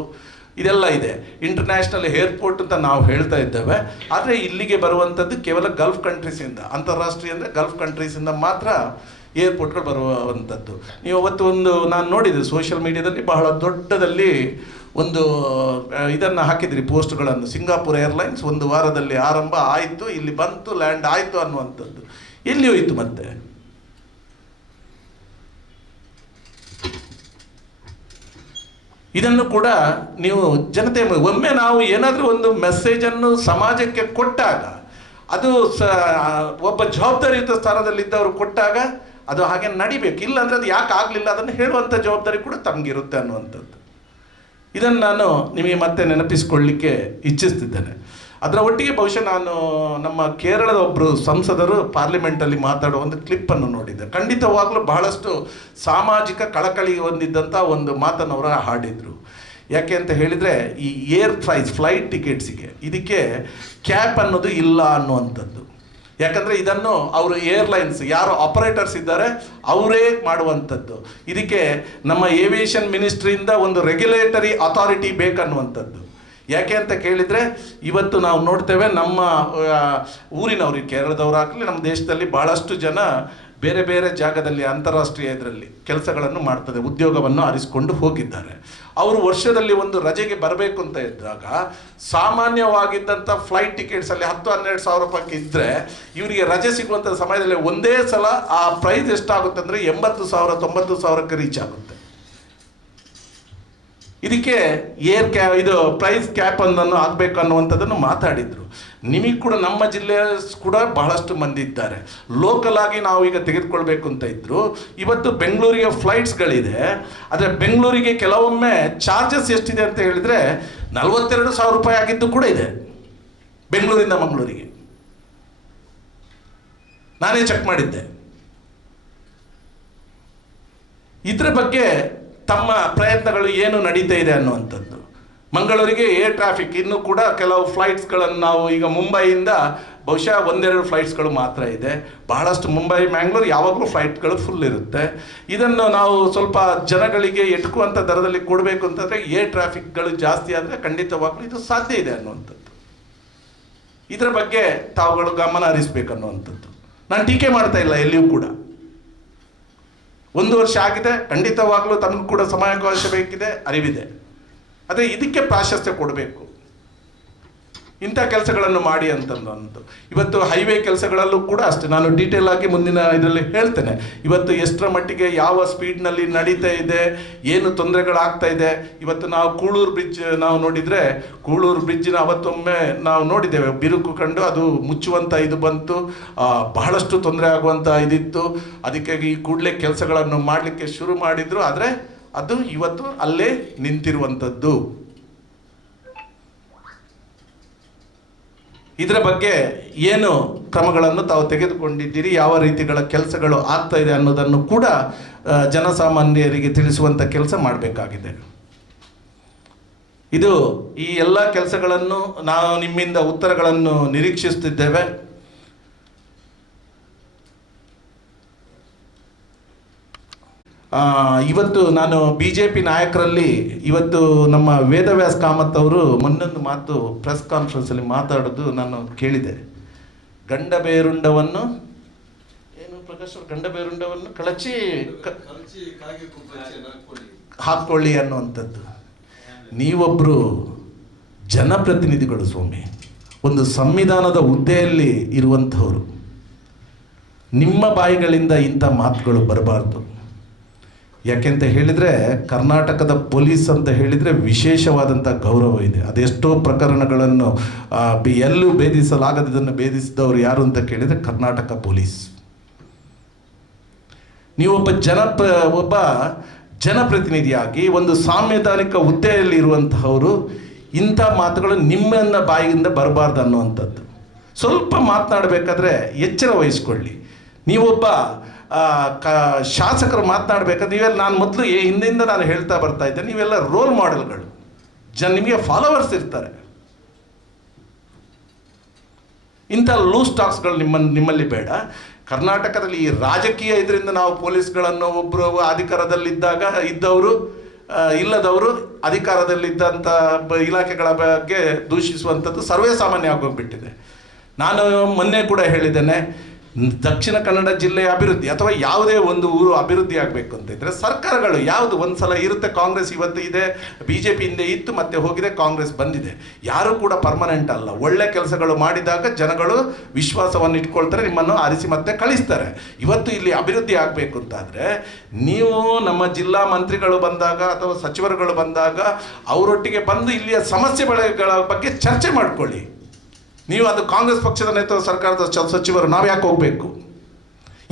ಇದೆಲ್ಲ ಇದೆ. ಇಂಟರ್ನ್ಯಾಷನಲ್ ಏರ್ಪೋರ್ಟ್ ಅಂತ ನಾವು ಹೇಳ್ತಾ ಇದ್ದೇವೆ. ಆದರೆ ಇಲ್ಲಿಗೆ ಬರುವಂಥದ್ದು ಕೇವಲ ಗಲ್ಫ್ ಕಂಟ್ರೀಸಿಂದ ಅಂತಾರಾಷ್ಟ್ರೀಯ ಅಂದರೆ ಗಲ್ಫ್ ಕಂಟ್ರೀಸಿಂದ ಮಾತ್ರ ಏರ್ಪೋರ್ಟ್ಗಳು ಬರುವಂಥದ್ದು. ನೀವು ಅವತ್ತು ಒಂದು ನಾನು ನೋಡಿದೆ ಸೋಷಿಯಲ್ ಮೀಡಿಯಾದಲ್ಲಿ ಬಹಳ ದೊಡ್ಡದಲ್ಲಿ ಒಂದು ಇದನ್ನು ಹಾಕಿದ್ರಿ, ಪೋಸ್ಟ್ಗಳನ್ನು. ಸಿಂಗಾಪುರ್ ಏರ್ಲೈನ್ಸ್ ಒಂದು ವಾರದಲ್ಲಿ ಆರಂಭ ಆಯಿತು, ಇಲ್ಲಿ ಬಂತು, ಲ್ಯಾಂಡ್ ಆಯಿತು ಅನ್ನುವಂಥದ್ದು. ಎಲ್ಲಿ ಹೋಯಿತು ಮತ್ತೆ? ಇದನ್ನು ಕೂಡ ನೀವು ಜನತೆ, ಒಮ್ಮೆ ನಾವು ಏನಾದರೂ ಒಂದು ಮೆಸೇಜನ್ನು ಸಮಾಜಕ್ಕೆ ಕೊಟ್ಟಾಗ, ಅದು ಸ ಒಬ್ಬ ಜವಾಬ್ದಾರಿಯುತ ಸ್ಥಾನದಲ್ಲಿದ್ದವರು ಕೊಟ್ಟಾಗ ಅದು ಹಾಗೆ ನಡಿಬೇಕು. ಇಲ್ಲಾಂದ್ರೆ ಅದು ಯಾಕೆ ಆಗಲಿಲ್ಲ? ಅದನ್ನು ಹೇಳುವಂಥ ಜವಾಬ್ದಾರಿ ಕೂಡ ತಮಗಿರುತ್ತೆ ಅನ್ನುವಂಥದ್ದು. ಇದನ್ನು ನಾನು ನಿಮಗೆ ಮತ್ತೆ ನೆನಪಿಸಿಕೊಳ್ಳಿಕ್ಕೆ ಇಚ್ಛಿಸ್ತಿದ್ದೇನೆ. ಅದರ ಒಟ್ಟಿಗೆ ಬಹುಶಃ ನಾನು ನಮ್ಮ ಕೇರಳದ ಒಬ್ಬರು ಸಂಸದರು ಪಾರ್ಲಿಮೆಂಟಲ್ಲಿ ಮಾತಾಡುವ ಒಂದು ಕ್ಲಿಪ್ಪನ್ನು ನೋಡಿದ್ದೆ. ಖಂಡಿತವಾಗಲೂ ಬಹಳಷ್ಟು ಸಾಮಾಜಿಕ ಕಳಕಳಿ ಹೊಂದಿದ್ದಂಥ ಒಂದು ಮಾತನ್ನು ಅವರ ಹಾಡಿದರು. ಯಾಕೆ ಅಂತ ಹೇಳಿದರೆ ಈ ಏರ್ ಪ್ರೈಸ್ ಫ್ಲೈಟ್ ಟಿಕೆಟ್ಸಿಗೆ ಇದಕ್ಕೆ ಕ್ಯಾಪ್ ಅನ್ನೋದು ಇಲ್ಲ ಅನ್ನುವಂಥದ್ದು. ಯಾಕಂದರೆ ಇದನ್ನು ಅವರು ಏರ್ಲೈನ್ಸ್, ಯಾರು ಆಪರೇಟರ್ಸ್ ಇದ್ದಾರೆ, ಅವರೇ ಮಾಡುವಂಥದ್ದು. ಇದಕ್ಕೆ ನಮ್ಮ ಏವಿಯೇಷನ್ ಮಿನಿಸ್ಟ್ರಿಯಿಂದ ಒಂದು ರೆಗ್ಯುಲೇಟರಿ ಅಥಾರಿಟಿ ಬೇಕನ್ನುವಂಥದ್ದು. ಯಾಕೆ ಅಂತ ಕೇಳಿದರೆ, ಇವತ್ತು ನಾವು ನೋಡ್ತೇವೆ ನಮ್ಮ ಊರಿನವ್ರಿ ಕೇರಳದವರಾಗಲಿ ನಮ್ಮ ದೇಶದಲ್ಲಿ ಭಾಳಷ್ಟು ಜನ ಬೇರೆ ಬೇರೆ ಜಾಗದಲ್ಲಿ ಅಂತಾರಾಷ್ಟ್ರೀಯ ಇದರಲ್ಲಿ ಕೆಲಸಗಳನ್ನು ಮಾಡ್ತದೆ, ಉದ್ಯೋಗವನ್ನು ಆರಿಸಿಕೊಂಡು ಹೋಗಿದ್ದಾರೆ. ಅವರು ವರ್ಷದಲ್ಲಿ ಒಂದು ರಜೆಗೆ ಬರಬೇಕು ಅಂತ ಇದ್ದಾಗ ಸಾಮಾನ್ಯವಾಗಿದ್ದಂಥ ಫ್ಲೈಟ್ ಟಿಕೆಟ್ಸಲ್ಲಿ ಹತ್ತು ಹನ್ನೆರಡು ಸಾವಿರ ರೂಪಾಯಿ ಇದ್ದರೆ ಇವರಿಗೆ ರಜೆ ಸಿಗುವಂಥ ಸಮಯದಲ್ಲಿ ಒಂದೇ ಸಲ ಆ ಪ್ರೈಸ್ ಎಷ್ಟಾಗುತ್ತೆ ಅಂದರೆ ಎಂಬತ್ತು ಸಾವಿರ, ತೊಂಬತ್ತು ಸಾವಿರಕ್ಕೆ ರೀಚ್ ಆಗುತ್ತೆ. ಇದಕ್ಕೆ ಏರ್ ಕ್ಯಾ ಇದು ಪ್ರೈಸ್ ಕ್ಯಾಪ್ ಒಂದನ್ನು ಆಗಬೇಕು ಅನ್ನುವಂಥದ್ದನ್ನು ಮಾತಾಡಿದರು. ನಿಮಗೆ ಕೂಡ ನಮ್ಮ ಜಿಲ್ಲೆಯ ಕೂಡ ಬಹಳಷ್ಟು ಮಂದಿ ಇದ್ದಾರೆ. ಲೋಕಲ್ ಆಗಿ ನಾವು ಈಗ ತೆಗೆದುಕೊಳ್ಬೇಕು ಅಂತ ಇದ್ದರು ಇವತ್ತು ಬೆಂಗಳೂರಿಗೆ ಫ್ಲೈಟ್ಸ್ಗಳಿದೆ ಆದರೆ ಬೆಂಗಳೂರಿಗೆ ಕೆಲವೊಮ್ಮೆ ಚಾರ್ಜಸ್ ಎಷ್ಟಿದೆ ಅಂತ ಹೇಳಿದರೆ ನಲವತ್ತೆರಡು ಸಾವಿರ ರೂಪಾಯಿ ಆಗಿದ್ದು ಕೂಡ ಇದೆ. ಬೆಂಗಳೂರಿಂದ ಮಂಗಳೂರಿಗೆ. ನಾನೇ ಚೆಕ್ ಮಾಡಿದ್ದೆ. ಇದರ ಬಗ್ಗೆ ತಮ್ಮ ಪ್ರಯತ್ನಗಳು ಏನು ನಡೀತಾ ಇದೆ ಅನ್ನುವಂಥದ್ದು. ಮಂಗಳೂರಿಗೆ ಏರ್ ಟ್ರಾಫಿಕ್. ಇನ್ನೂ ಕೂಡ ಕೆಲವು ಫ್ಲೈಟ್ಸ್ಗಳನ್ನು ನಾವು ಈಗ ಮುಂಬೈಯಿಂದ ಬಹುಶಃ ಒಂದೆರಡು ಫ್ಲೈಟ್ಸ್ಗಳು ಮಾತ್ರ ಇದೆ. ಬಹಳಷ್ಟು ಮುಂಬೈ, ಮ್ಯಾಂಗ್ಳೂರ್ ಯಾವಾಗಲೂ ಫ್ಲೈಟ್ಗಳು ಫುಲ್ ಇರುತ್ತೆ. ಇದನ್ನು ನಾವು ಸ್ವಲ್ಪ ಜನಗಳಿಗೆ ಎಟುಕುವಂಥ ದರದಲ್ಲಿ ಕೊಡಬೇಕು ಅಂತಂದರೆ ಏರ್ ಟ್ರಾಫಿಕ್ಗಳು ಜಾಸ್ತಿ ಆದರೆ ಖಂಡಿತವಾಗ್ಲೂ ಇದು ಸಾಧ್ಯ ಇದೆ ಅನ್ನುವಂಥದ್ದು. ಇದರ ಬಗ್ಗೆ ತಾವುಗಳು ಗಮನ ಹರಿಸ್ಬೇಕು ಅನ್ನುವಂಥದ್ದು. ನಾನು ಟೀಕೆ ಮಾಡ್ತಾ ಇಲ್ಲ ಎಲ್ಲಿಯೂ ಕೂಡ. ಒಂದು ವರ್ಷ ಆಗಿದೆ, ಖಂಡಿತವಾಗ್ಲೂ ತಮಗೂ ಕೂಡ ಸಮಯಾವಕಾಶ ಬೇಕಿದೆ, ಅರಿವಿದೆ. ಆದರೆ ಇದಕ್ಕೆ ಪ್ರಾಶಸ್ತ್ಯ ಕೊಡಬೇಕು. ಇಂಥ ಕೆಲಸಗಳನ್ನು ಮಾಡಿ ಅಂತಂದು ಇವತ್ತು ಹೈವೇ ಕೆಲಸಗಳಲ್ಲೂ ಕೂಡ ಅಷ್ಟೇ. ನಾನು ಡೀಟೇಲ್ ಆಗಿ ಮುಂದಿನ ಇದರಲ್ಲಿ ಹೇಳ್ತೇನೆ. ಇವತ್ತು ಎಷ್ಟರ ಮಟ್ಟಿಗೆ ಯಾವ ಸ್ಪೀಡ್ನಲ್ಲಿ ನಡೀತಾ ಇದೆ, ಏನು ತೊಂದರೆಗಳಾಗ್ತಾ ಇದೆ. ಇವತ್ತು ನಾವು ಕೂಳೂರು ಬ್ರಿಡ್ಜ್ ನಾವು ನೋಡಿದರೆ, ಕೂಳೂರು ಬ್ರಿಡ್ಜ್ನ ಅವತ್ತೊಮ್ಮೆ ನಾವು ನೋಡಿದ್ದೇವೆ. ಬಿರುಕು ಕಂಡು ಅದು ಮುಚ್ಚುವಂಥ ಇದು ಬಂತು. ಬಹಳಷ್ಟು ತೊಂದರೆ ಆಗುವಂಥ ಇದಿತ್ತು. ಅದಕ್ಕಾಗಿ ಕೂಡಲೇ ಕೆಲಸಗಳನ್ನು ಮಾಡಲಿಕ್ಕೆ ಶುರು ಮಾಡಿದರು. ಆದರೆ ಅದು ಇವತ್ತು ಅಲ್ಲೇ ನಿಂತಿರುವಂಥದ್ದು. ಇದರ ಬಗ್ಗೆ ಏನು ಕ್ರಮಗಳನ್ನು ತಾವು ತೆಗೆದುಕೊಂಡಿದ್ದೀರಿ? ಯಾವ ರೀತಿಗಳ ಕೆಲಸಗಳು ಆಗ್ತಾ ಇದೆ ಅನ್ನೋದನ್ನು ಕೂಡ ಜನಸಾಮಾನ್ಯರಿಗೆ ತಿಳಿಸುವಂಥ ಕೆಲಸ ಮಾಡಬೇಕಾಗಿದೆ. ಇದು ಈ ಎಲ್ಲ ಕೆಲಸಗಳನ್ನು ನಾವು ನಿಮ್ಮಿಂದ ಉತ್ತರಗಳನ್ನು ನಿರೀಕ್ಷಿಸುತ್ತಿದ್ದೇವೆ ಇವತ್ತು ನಾನು ಬಿ ಜೆ ಪಿ ನಾಯಕರಲ್ಲಿ ಇವತ್ತು ನಮ್ಮ ವೇದವ್ಯಾಸ್ ಕಾಮತ್ ಅವರು ಮೊನ್ನೊಂದು ಮಾತು ಪ್ರೆಸ್ ಕಾನ್ಫರೆನ್ಸಲ್ಲಿ ಮಾತಾಡೋದು ನಾನು ಕೇಳಿದೆ. ಗಂಡ ಬೇರುಂಡವನ್ನು ಏನು ಪ್ರಕಾಶ್ ಅವರು ಗಂಡ ಬೇರುಂಡವನ್ನು ಕಳಚಿ ಹಾಕ್ಕೊಳ್ಳಿ ಅನ್ನುವಂಥದ್ದು. ನೀವೊಬ್ಬರು ಜನಪ್ರತಿನಿಧಿಗಳು ಸ್ವಾಮಿ. ಒಂದು ಸಂವಿಧಾನದ ಹುದ್ದೆಯಲ್ಲಿ ಇರುವಂಥವರು. ನಿಮ್ಮ ಬಾಯಿಗಳಿಂದ ಇಂಥ ಮಾತುಗಳು ಬರಬಾರ್ದು. ಯಾಕೆಂತ ಹೇಳಿದರೆ ಕರ್ನಾಟಕದ ಪೊಲೀಸ್ ಅಂತ ಹೇಳಿದರೆ ವಿಶೇಷವಾದಂಥ ಗೌರವ ಇದೆ. ಅದೆಷ್ಟೋ ಪ್ರಕರಣಗಳನ್ನು ಎಲ್ಲೂ ಭೇದಿಸಲಾಗದನ್ನು ಭೇದಿಸಿದವರು ಯಾರು ಅಂತ ಕೇಳಿದರೆ ಕರ್ನಾಟಕ ಪೊಲೀಸ್. ನೀವೊಬ್ಬ ಜನಪ್ರ ಒಬ್ಬ ಜನಪ್ರತಿನಿಧಿಯಾಗಿ ಒಂದು ಸಾಂವಿಧಾನಿಕ ಹುದ್ದೆಯಲ್ಲಿ ಇರುವಂತಹವರು ಇಂಥ ಮಾತುಗಳು ನಿಮ್ಮನ್ನ ಬಾಯಿಯಿಂದ ಬರಬಾರ್ದು ಅನ್ನುವಂಥದ್ದು. ಸ್ವಲ್ಪ ಮಾತನಾಡಬೇಕಾದ್ರೆ ಎಚ್ಚರ ವಹಿಸ್ಕೊಳ್ಳಿ. ನೀವೊಬ್ಬ ಕ, ಶಾಸಕರು ಮಾತನಾಡಬೇಕಾದ್ರೆ ನೀವೆಲ್ಲ ನಾನು ಮೊದಲು ಹಿಂದಿಂದ ನಾನು ಹೇಳ್ತಾ ಬರ್ತಾ ಇದ್ದೆ ನೀವೆಲ್ಲ ರೋಲ್ ಮಾಡೆಲ್ಗಳು ಜನ ನಿಮಗೆ ಫಾಲೋವರ್ಸ್ ಇರ್ತಾರೆ. ಇಂಥ ಲೂಸ್ ಟಾಕ್ಸ್ಗಳು ನಿಮ್ಮ ನಿಮ್ಮಲ್ಲಿ ಬೇಡ. ಕರ್ನಾಟಕದಲ್ಲಿ ಈ ರಾಜಕೀಯ ಇದರಿಂದ ನಾವು ಪೊಲೀಸ್ಗಳನ್ನು ಒಬ್ಬರು ಅಧಿಕಾರದಲ್ಲಿದ್ದಾಗ ಇದ್ದವರು ಇಲ್ಲದವರು ಅಧಿಕಾರದಲ್ಲಿದ್ದಂಥ ಬ- ಇಲಾಖೆಗಳ ಬಗ್ಗೆ ದೂಷಿಸುವಂಥದ್ದು ಸರ್ವೇ ಸಾಮಾನ್ಯ ಆಗೋಗ್ಬಿಟ್ಟಿದೆ ನಾನು ಮೊನ್ನೆ ಕೂಡ ಹೇಳಿದ್ದೇನೆ ದಕ್ಷಿಣ ಕನ್ನಡ ಜಿಲ್ಲೆಯ ಅಭಿವೃದ್ಧಿ ಅಥವಾ ಯಾವುದೇ ಒಂದು ಊರು ಅಭಿವೃದ್ಧಿ ಆಗಬೇಕು ಅಂತ ಇದ್ರೆ ಸರ್ಕಾರಗಳು ಯಾವುದು ಒಂದು ಸಲ ಇರುತ್ತೆ, ಕಾಂಗ್ರೆಸ್ ಇವತ್ತು ಇದೆ ಬಿ ಜೆ ಪಿ ಇತ್ತು, ಮತ್ತೆ ಹೋಗಿದೆ, ಕಾಂಗ್ರೆಸ್ ಬಂದಿದೆ. ಯಾರು ಕೂಡ ಪರ್ಮನೆಂಟ್ ಅಲ್ಲ. ಒಳ್ಳೆ ಕೆಲಸಗಳು ಮಾಡಿದಾಗ ಜನಗಳು ವಿಶ್ವಾಸವನ್ನು ಇಟ್ಕೊಳ್ತಾರೆ ನಿಮ್ಮನ್ನು ಆರಿಸಿ ಮತ್ತೆ ಕಳಿಸ್ತಾರೆ. ಇವತ್ತು ಇಲ್ಲಿ ಅಭಿವೃದ್ಧಿ ಆಗಬೇಕು ಅಂತಾದರೆ ನೀವು ನಮ್ಮ ಜಿಲ್ಲಾ ಮಂತ್ರಿಗಳು ಬಂದಾಗ ಅಥವಾ ಸಚಿವರುಗಳು ಬಂದಾಗ ಅವರೊಟ್ಟಿಗೆ ಬಂದು ಇಲ್ಲಿಯ ಸಮಸ್ಯೆಗಳ ಬಗ್ಗೆ ಚರ್ಚೆ ಮಾಡ್ಕೊಳ್ಳಿ. ನೀವು ಅದು ಕಾಂಗ್ರೆಸ್ ಪಕ್ಷದ ನೇತೃತ್ವ ಸರ್ಕಾರದ ಸಚಿವರು, ನಾವು ಯಾಕೆ ಹೋಗಬೇಕು?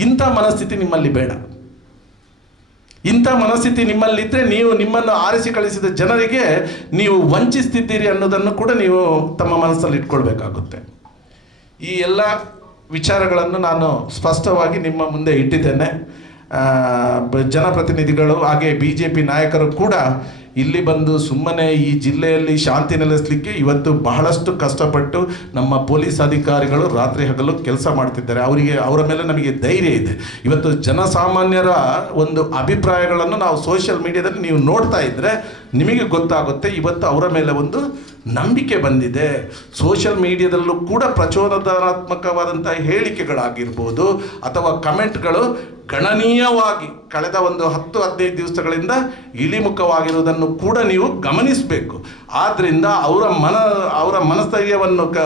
ಇಂಥ ಮನಸ್ಥಿತಿ ನಿಮ್ಮಲ್ಲಿ ಬೇಡ. ಇಂಥ ಮನಸ್ಥಿತಿ ನಿಮ್ಮಲ್ಲಿದ್ದರೆ ನೀವು ನಿಮ್ಮನ್ನು ಆರಿಸಿ ಕಳಿಸಿದ ಜನರಿಗೆ ನೀವು ವಂಚಿಸ್ತಿದ್ದೀರಿ ಅನ್ನೋದನ್ನು ಕೂಡ ನೀವು ತಮ್ಮ ಮನಸ್ಸಲ್ಲಿ ಇಟ್ಕೊಳ್ಬೇಕಾಗುತ್ತೆ. ಈ ಎಲ್ಲ ವಿಚಾರಗಳನ್ನು ನಾನು ಸ್ಪಷ್ಟವಾಗಿ ನಿಮ್ಮ ಮುಂದೆ ಇಟ್ಟಿದ್ದೇನೆ. ಜನಪ್ರತಿನಿಧಿಗಳು, ಹಾಗೆ ಬಿ ಜೆ ಪಿ ನಾಯಕರು ಕೂಡ ಇಲ್ಲಿ ಬಂದು ಸುಮ್ಮನೆ ಈ ಜಿಲ್ಲೆಯಲ್ಲಿ ಶಾಂತಿ ನೆಲೆಸಲಿಕ್ಕೆ ಇವತ್ತು ಬಹಳಷ್ಟು ಕಷ್ಟಪಟ್ಟು ನಮ್ಮ ಪೊಲೀಸ್ ಅಧಿಕಾರಿಗಳು ರಾತ್ರಿ ಹಗಲು ಕೆಲಸ ಮಾಡ್ತಿದ್ದಾರೆ. ಅವರಿಗೆ, ಅವರ ಮೇಲೆ ನಮಗೆ ಧೈರ್ಯ ಇದೆ. ಇವತ್ತು ಜನಸಾಮಾನ್ಯರ ಒಂದು ಅಭಿಪ್ರಾಯಗಳನ್ನು ನಾವು ಸೋಷಿಯಲ್ ಮೀಡಿಯಾದಲ್ಲಿ ನೀವು ನೋಡ್ತಾ ಇದ್ದರೆ ನಿಮಗೆ ಗೊತ್ತಾಗುತ್ತೆ. ಇವತ್ತು ಅವರ ಮೇಲೆ ಒಂದು ನಂಬಿಕೆ ಬಂದಿದೆ. ಸೋಷಿಯಲ್ ಮೀಡಿಯಾದಲ್ಲೂ ಕೂಡ ಪ್ರಚೋದನಾತ್ಮಕವಾದಂಥ ಹೇಳಿಕೆಗಳಾಗಿರ್ಬೋದು ಅಥವಾ ಕಮೆಂಟ್ಗಳು ಗಣನೀಯವಾಗಿ ಕಳೆದ ಒಂದು ಹತ್ತು ಹದಿನೈದು ದಿವಸಗಳಿಂದ ಇಳಿಮುಖವಾಗಿರುವುದನ್ನು ಕೂಡ ನೀವು ಗಮನಿಸಬೇಕು. ಆದ್ದರಿಂದ ಅವರ ಮನ, ಅವರ ಮನಸ್ಥೈರ್ಯವನ್ನು ಕ,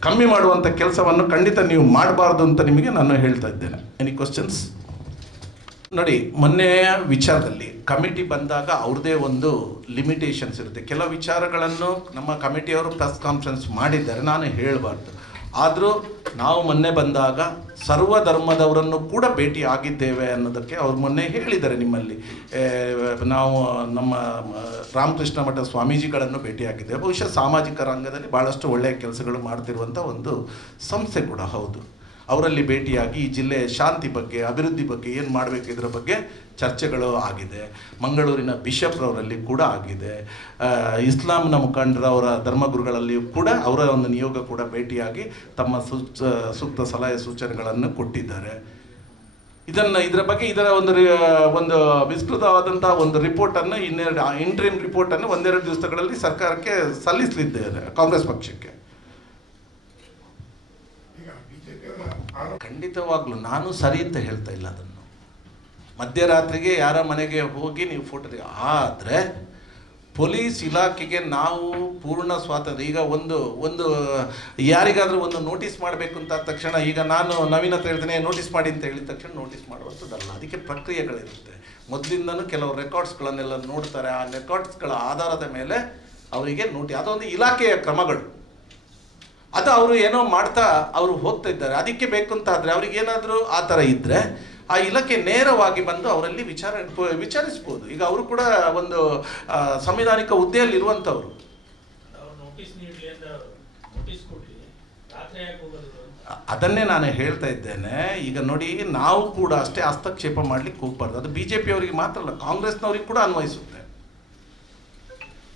ಕಮ್ಮಿ ಮಾಡುವಂಥ ಕೆಲಸವನ್ನು ಖಂಡಿತ ನೀವು ಮಾಡಬಾರ್ದು ಅಂತ ನಿಮಗೆ ನಾನು ಹೇಳ್ತಾ ಇದ್ದೇನೆ. ಎನಿ ಕ್ವಶನ್ಸ್ ನೋಡಿ ಮೊನ್ನೆಯ ವಿಚಾರದಲ್ಲಿ ಕಮಿಟಿ ಬಂದಾಗ ಅವ್ರದ್ದೇ ಒಂದು ಲಿಮಿಟೇಷನ್ಸ್ ಇರುತ್ತೆ. ಕೆಲವು ವಿಚಾರಗಳನ್ನು ನಮ್ಮ ಕಮಿಟಿಯವರು ಪ್ರೆಸ್ ಕಾನ್ಫರೆನ್ಸ್ ಮಾಡಿದ್ದಾರೆ, ನಾನು ಹೇಳಬಾರ್ದು. ಆದರೂ ನಾವು ಮೊನ್ನೆ ಬಂದಾಗ ಸರ್ವ ಧರ್ಮದವರನ್ನು ಕೂಡ ಭೇಟಿ ಆಗಿದ್ದೇವೆ ಅನ್ನೋದಕ್ಕೆ ಅವ್ರು ಮೊನ್ನೆ ಹೇಳಿದ್ದಾರೆ ನಿಮ್ಮಲ್ಲಿ. ನಾವು ನಮ್ಮ ರಾಮಕೃಷ್ಣ ಮಠ ಸ್ವಾಮೀಜಿಗಳನ್ನು ಭೇಟಿಯಾಗಿದ್ದೇವೆ. ಬಹುಶಃ ಸಾಮಾಜಿಕ ರಂಗದಲ್ಲಿ ಭಾಳಷ್ಟು ಒಳ್ಳೆಯ ಕೆಲಸಗಳು ಮಾಡ್ತಿರುವಂಥ ಒಂದು ಸಂಸ್ಥೆ ಕೂಡ ಹೌದು. ಅವರಲ್ಲಿ ಭೇಟಿಯಾಗಿ ಈ ಜಿಲ್ಲೆಯ ಶಾಂತಿ ಬಗ್ಗೆ, ಅಭಿವೃದ್ಧಿ ಬಗ್ಗೆ ಏನು ಮಾಡಬೇಕು ಇದರ ಬಗ್ಗೆ ಚರ್ಚೆಗಳು ಆಗಿದೆ. ಮಂಗಳೂರಿನ ಬಿಷಪ್ರವರಲ್ಲಿ ಕೂಡ ಆಗಿದೆ. ಇಸ್ಲಾಂನ ಮುಖಂಡರವರ ಧರ್ಮಗುರುಗಳಲ್ಲಿಯೂ ಕೂಡ ಅವರ ಒಂದು ನಿಯೋಗ ಕೂಡ ಭೇಟಿಯಾಗಿ ತಮ್ಮ ಸೂಚ ಸೂಕ್ತ ಸಲಹೆ ಸೂಚನೆಗಳನ್ನು ಕೊಟ್ಟಿದ್ದಾರೆ. ಇದನ್ನು, ಇದರ ಬಗ್ಗೆ ಇದರ ಒಂದು ಒಂದು ವಿಸ್ತೃತವಾದಂಥ ಒಂದು ರಿಪೋರ್ಟನ್ನು ಇನ್ನೆರಡು ಇಂಟ್ರೀಮ್ ರಿಪೋರ್ಟನ್ನು ಒಂದೆರಡು ದಿವಸಗಳಲ್ಲಿ ಸರ್ಕಾರಕ್ಕೆ ಸಲ್ಲಿಸಲಿದ್ದೇನೆ, ಕಾಂಗ್ರೆಸ್ ಪಕ್ಷಕ್ಕೆ. ಖಂಡಿತವಾಗ್ಲೂ ನಾನು ಸರಿ ಅಂತ ಹೇಳ್ತಾ ಇಲ್ಲ ಅದನ್ನು. ಮಧ್ಯರಾತ್ರಿಗೆ ಯಾರ ಮನೆಗೆ ಹೋಗಿ ನೀವು ಫೋಟೋ ಆದರೆ ಪೊಲೀಸ್ ಇಲಾಖೆಗೆ ನಾವು ಪೂರ್ಣ ಸ್ವಾತಂತ್ರ್ಯ ಈಗ ಒಂದು ಒಂದು, ಯಾರಿಗಾದರೂ ಒಂದು ನೋಟಿಸ್ ಮಾಡಬೇಕು ಅಂತ ತಕ್ಷಣ ಈಗ ನಾನು ನವೀನ ಹತ್ರ ಹೇಳ್ತೇನೆ ನೋಟಿಸ್ ಮಾಡಿ ಅಂತ ಹೇಳಿದ ತಕ್ಷಣ ನೋಟಿಸ್ ಮಾಡುವಂಥದ್ದಲ್ಲ. ಅದಕ್ಕೆ ಪ್ರಕ್ರಿಯೆಗಳಿರುತ್ತೆ. ಮೊದಲಿಂದನೂ ಕೆಲವು ರೆಕಾರ್ಡ್ಸ್ಗಳನ್ನೆಲ್ಲ ನೋಡ್ತಾರೆ. ಆ ರೆಕಾರ್ಡ್ಸ್ಗಳ ಆಧಾರದ ಮೇಲೆ ಅವರಿಗೆ ನೋಟಿ ಅದೊಂದು ಇಲಾಖೆಯ ಕ್ರಮಗಳು. ಅದು ಅವರು ಏನೋ ಮಾಡ್ತಾ ಅವರು ಹೋಗ್ತಾ ಇದ್ದಾರೆ. ಅದಕ್ಕೆ ಬೇಕು ಅಂತ ಆದರೆ ಅವ್ರಿಗೆ ಏನಾದರೂ ಆ ಥರ ಇದ್ದರೆ ಆ ಇಲಾಖೆ ನೇರವಾಗಿ ಬಂದು ಅವರಲ್ಲಿ ವಿಚಾರ ವಿಚಾರಿಸ್ಬೋದು. ಈಗ ಅವರು ಕೂಡ ಒಂದು ಸಂವಿಧಾನಿಕ ಹುದ್ದೆಯಲ್ಲಿ ಇರುವಂಥವ್ರು. ಅದನ್ನೇ ನಾನು ಹೇಳ್ತಾ ಇದ್ದೇನೆ. ಈಗ ನೋಡಿ ನಾವು ಕೂಡ ಅಷ್ಟೇ ಹಸ್ತಕ್ಷೇಪ ಮಾಡಲಿಕ್ಕೆ ಹೋಗ್ಬಾರ್ದು. ಅದು ಬಿ ಜೆ ಪಿಯವರಿಗೆ ಮಾತ್ರ ಅಲ್ಲ ಕಾಂಗ್ರೆಸ್ನವ್ರಿಗೆ ಕೂಡ ಅನ್ವಯಿಸುತ್ತೆ.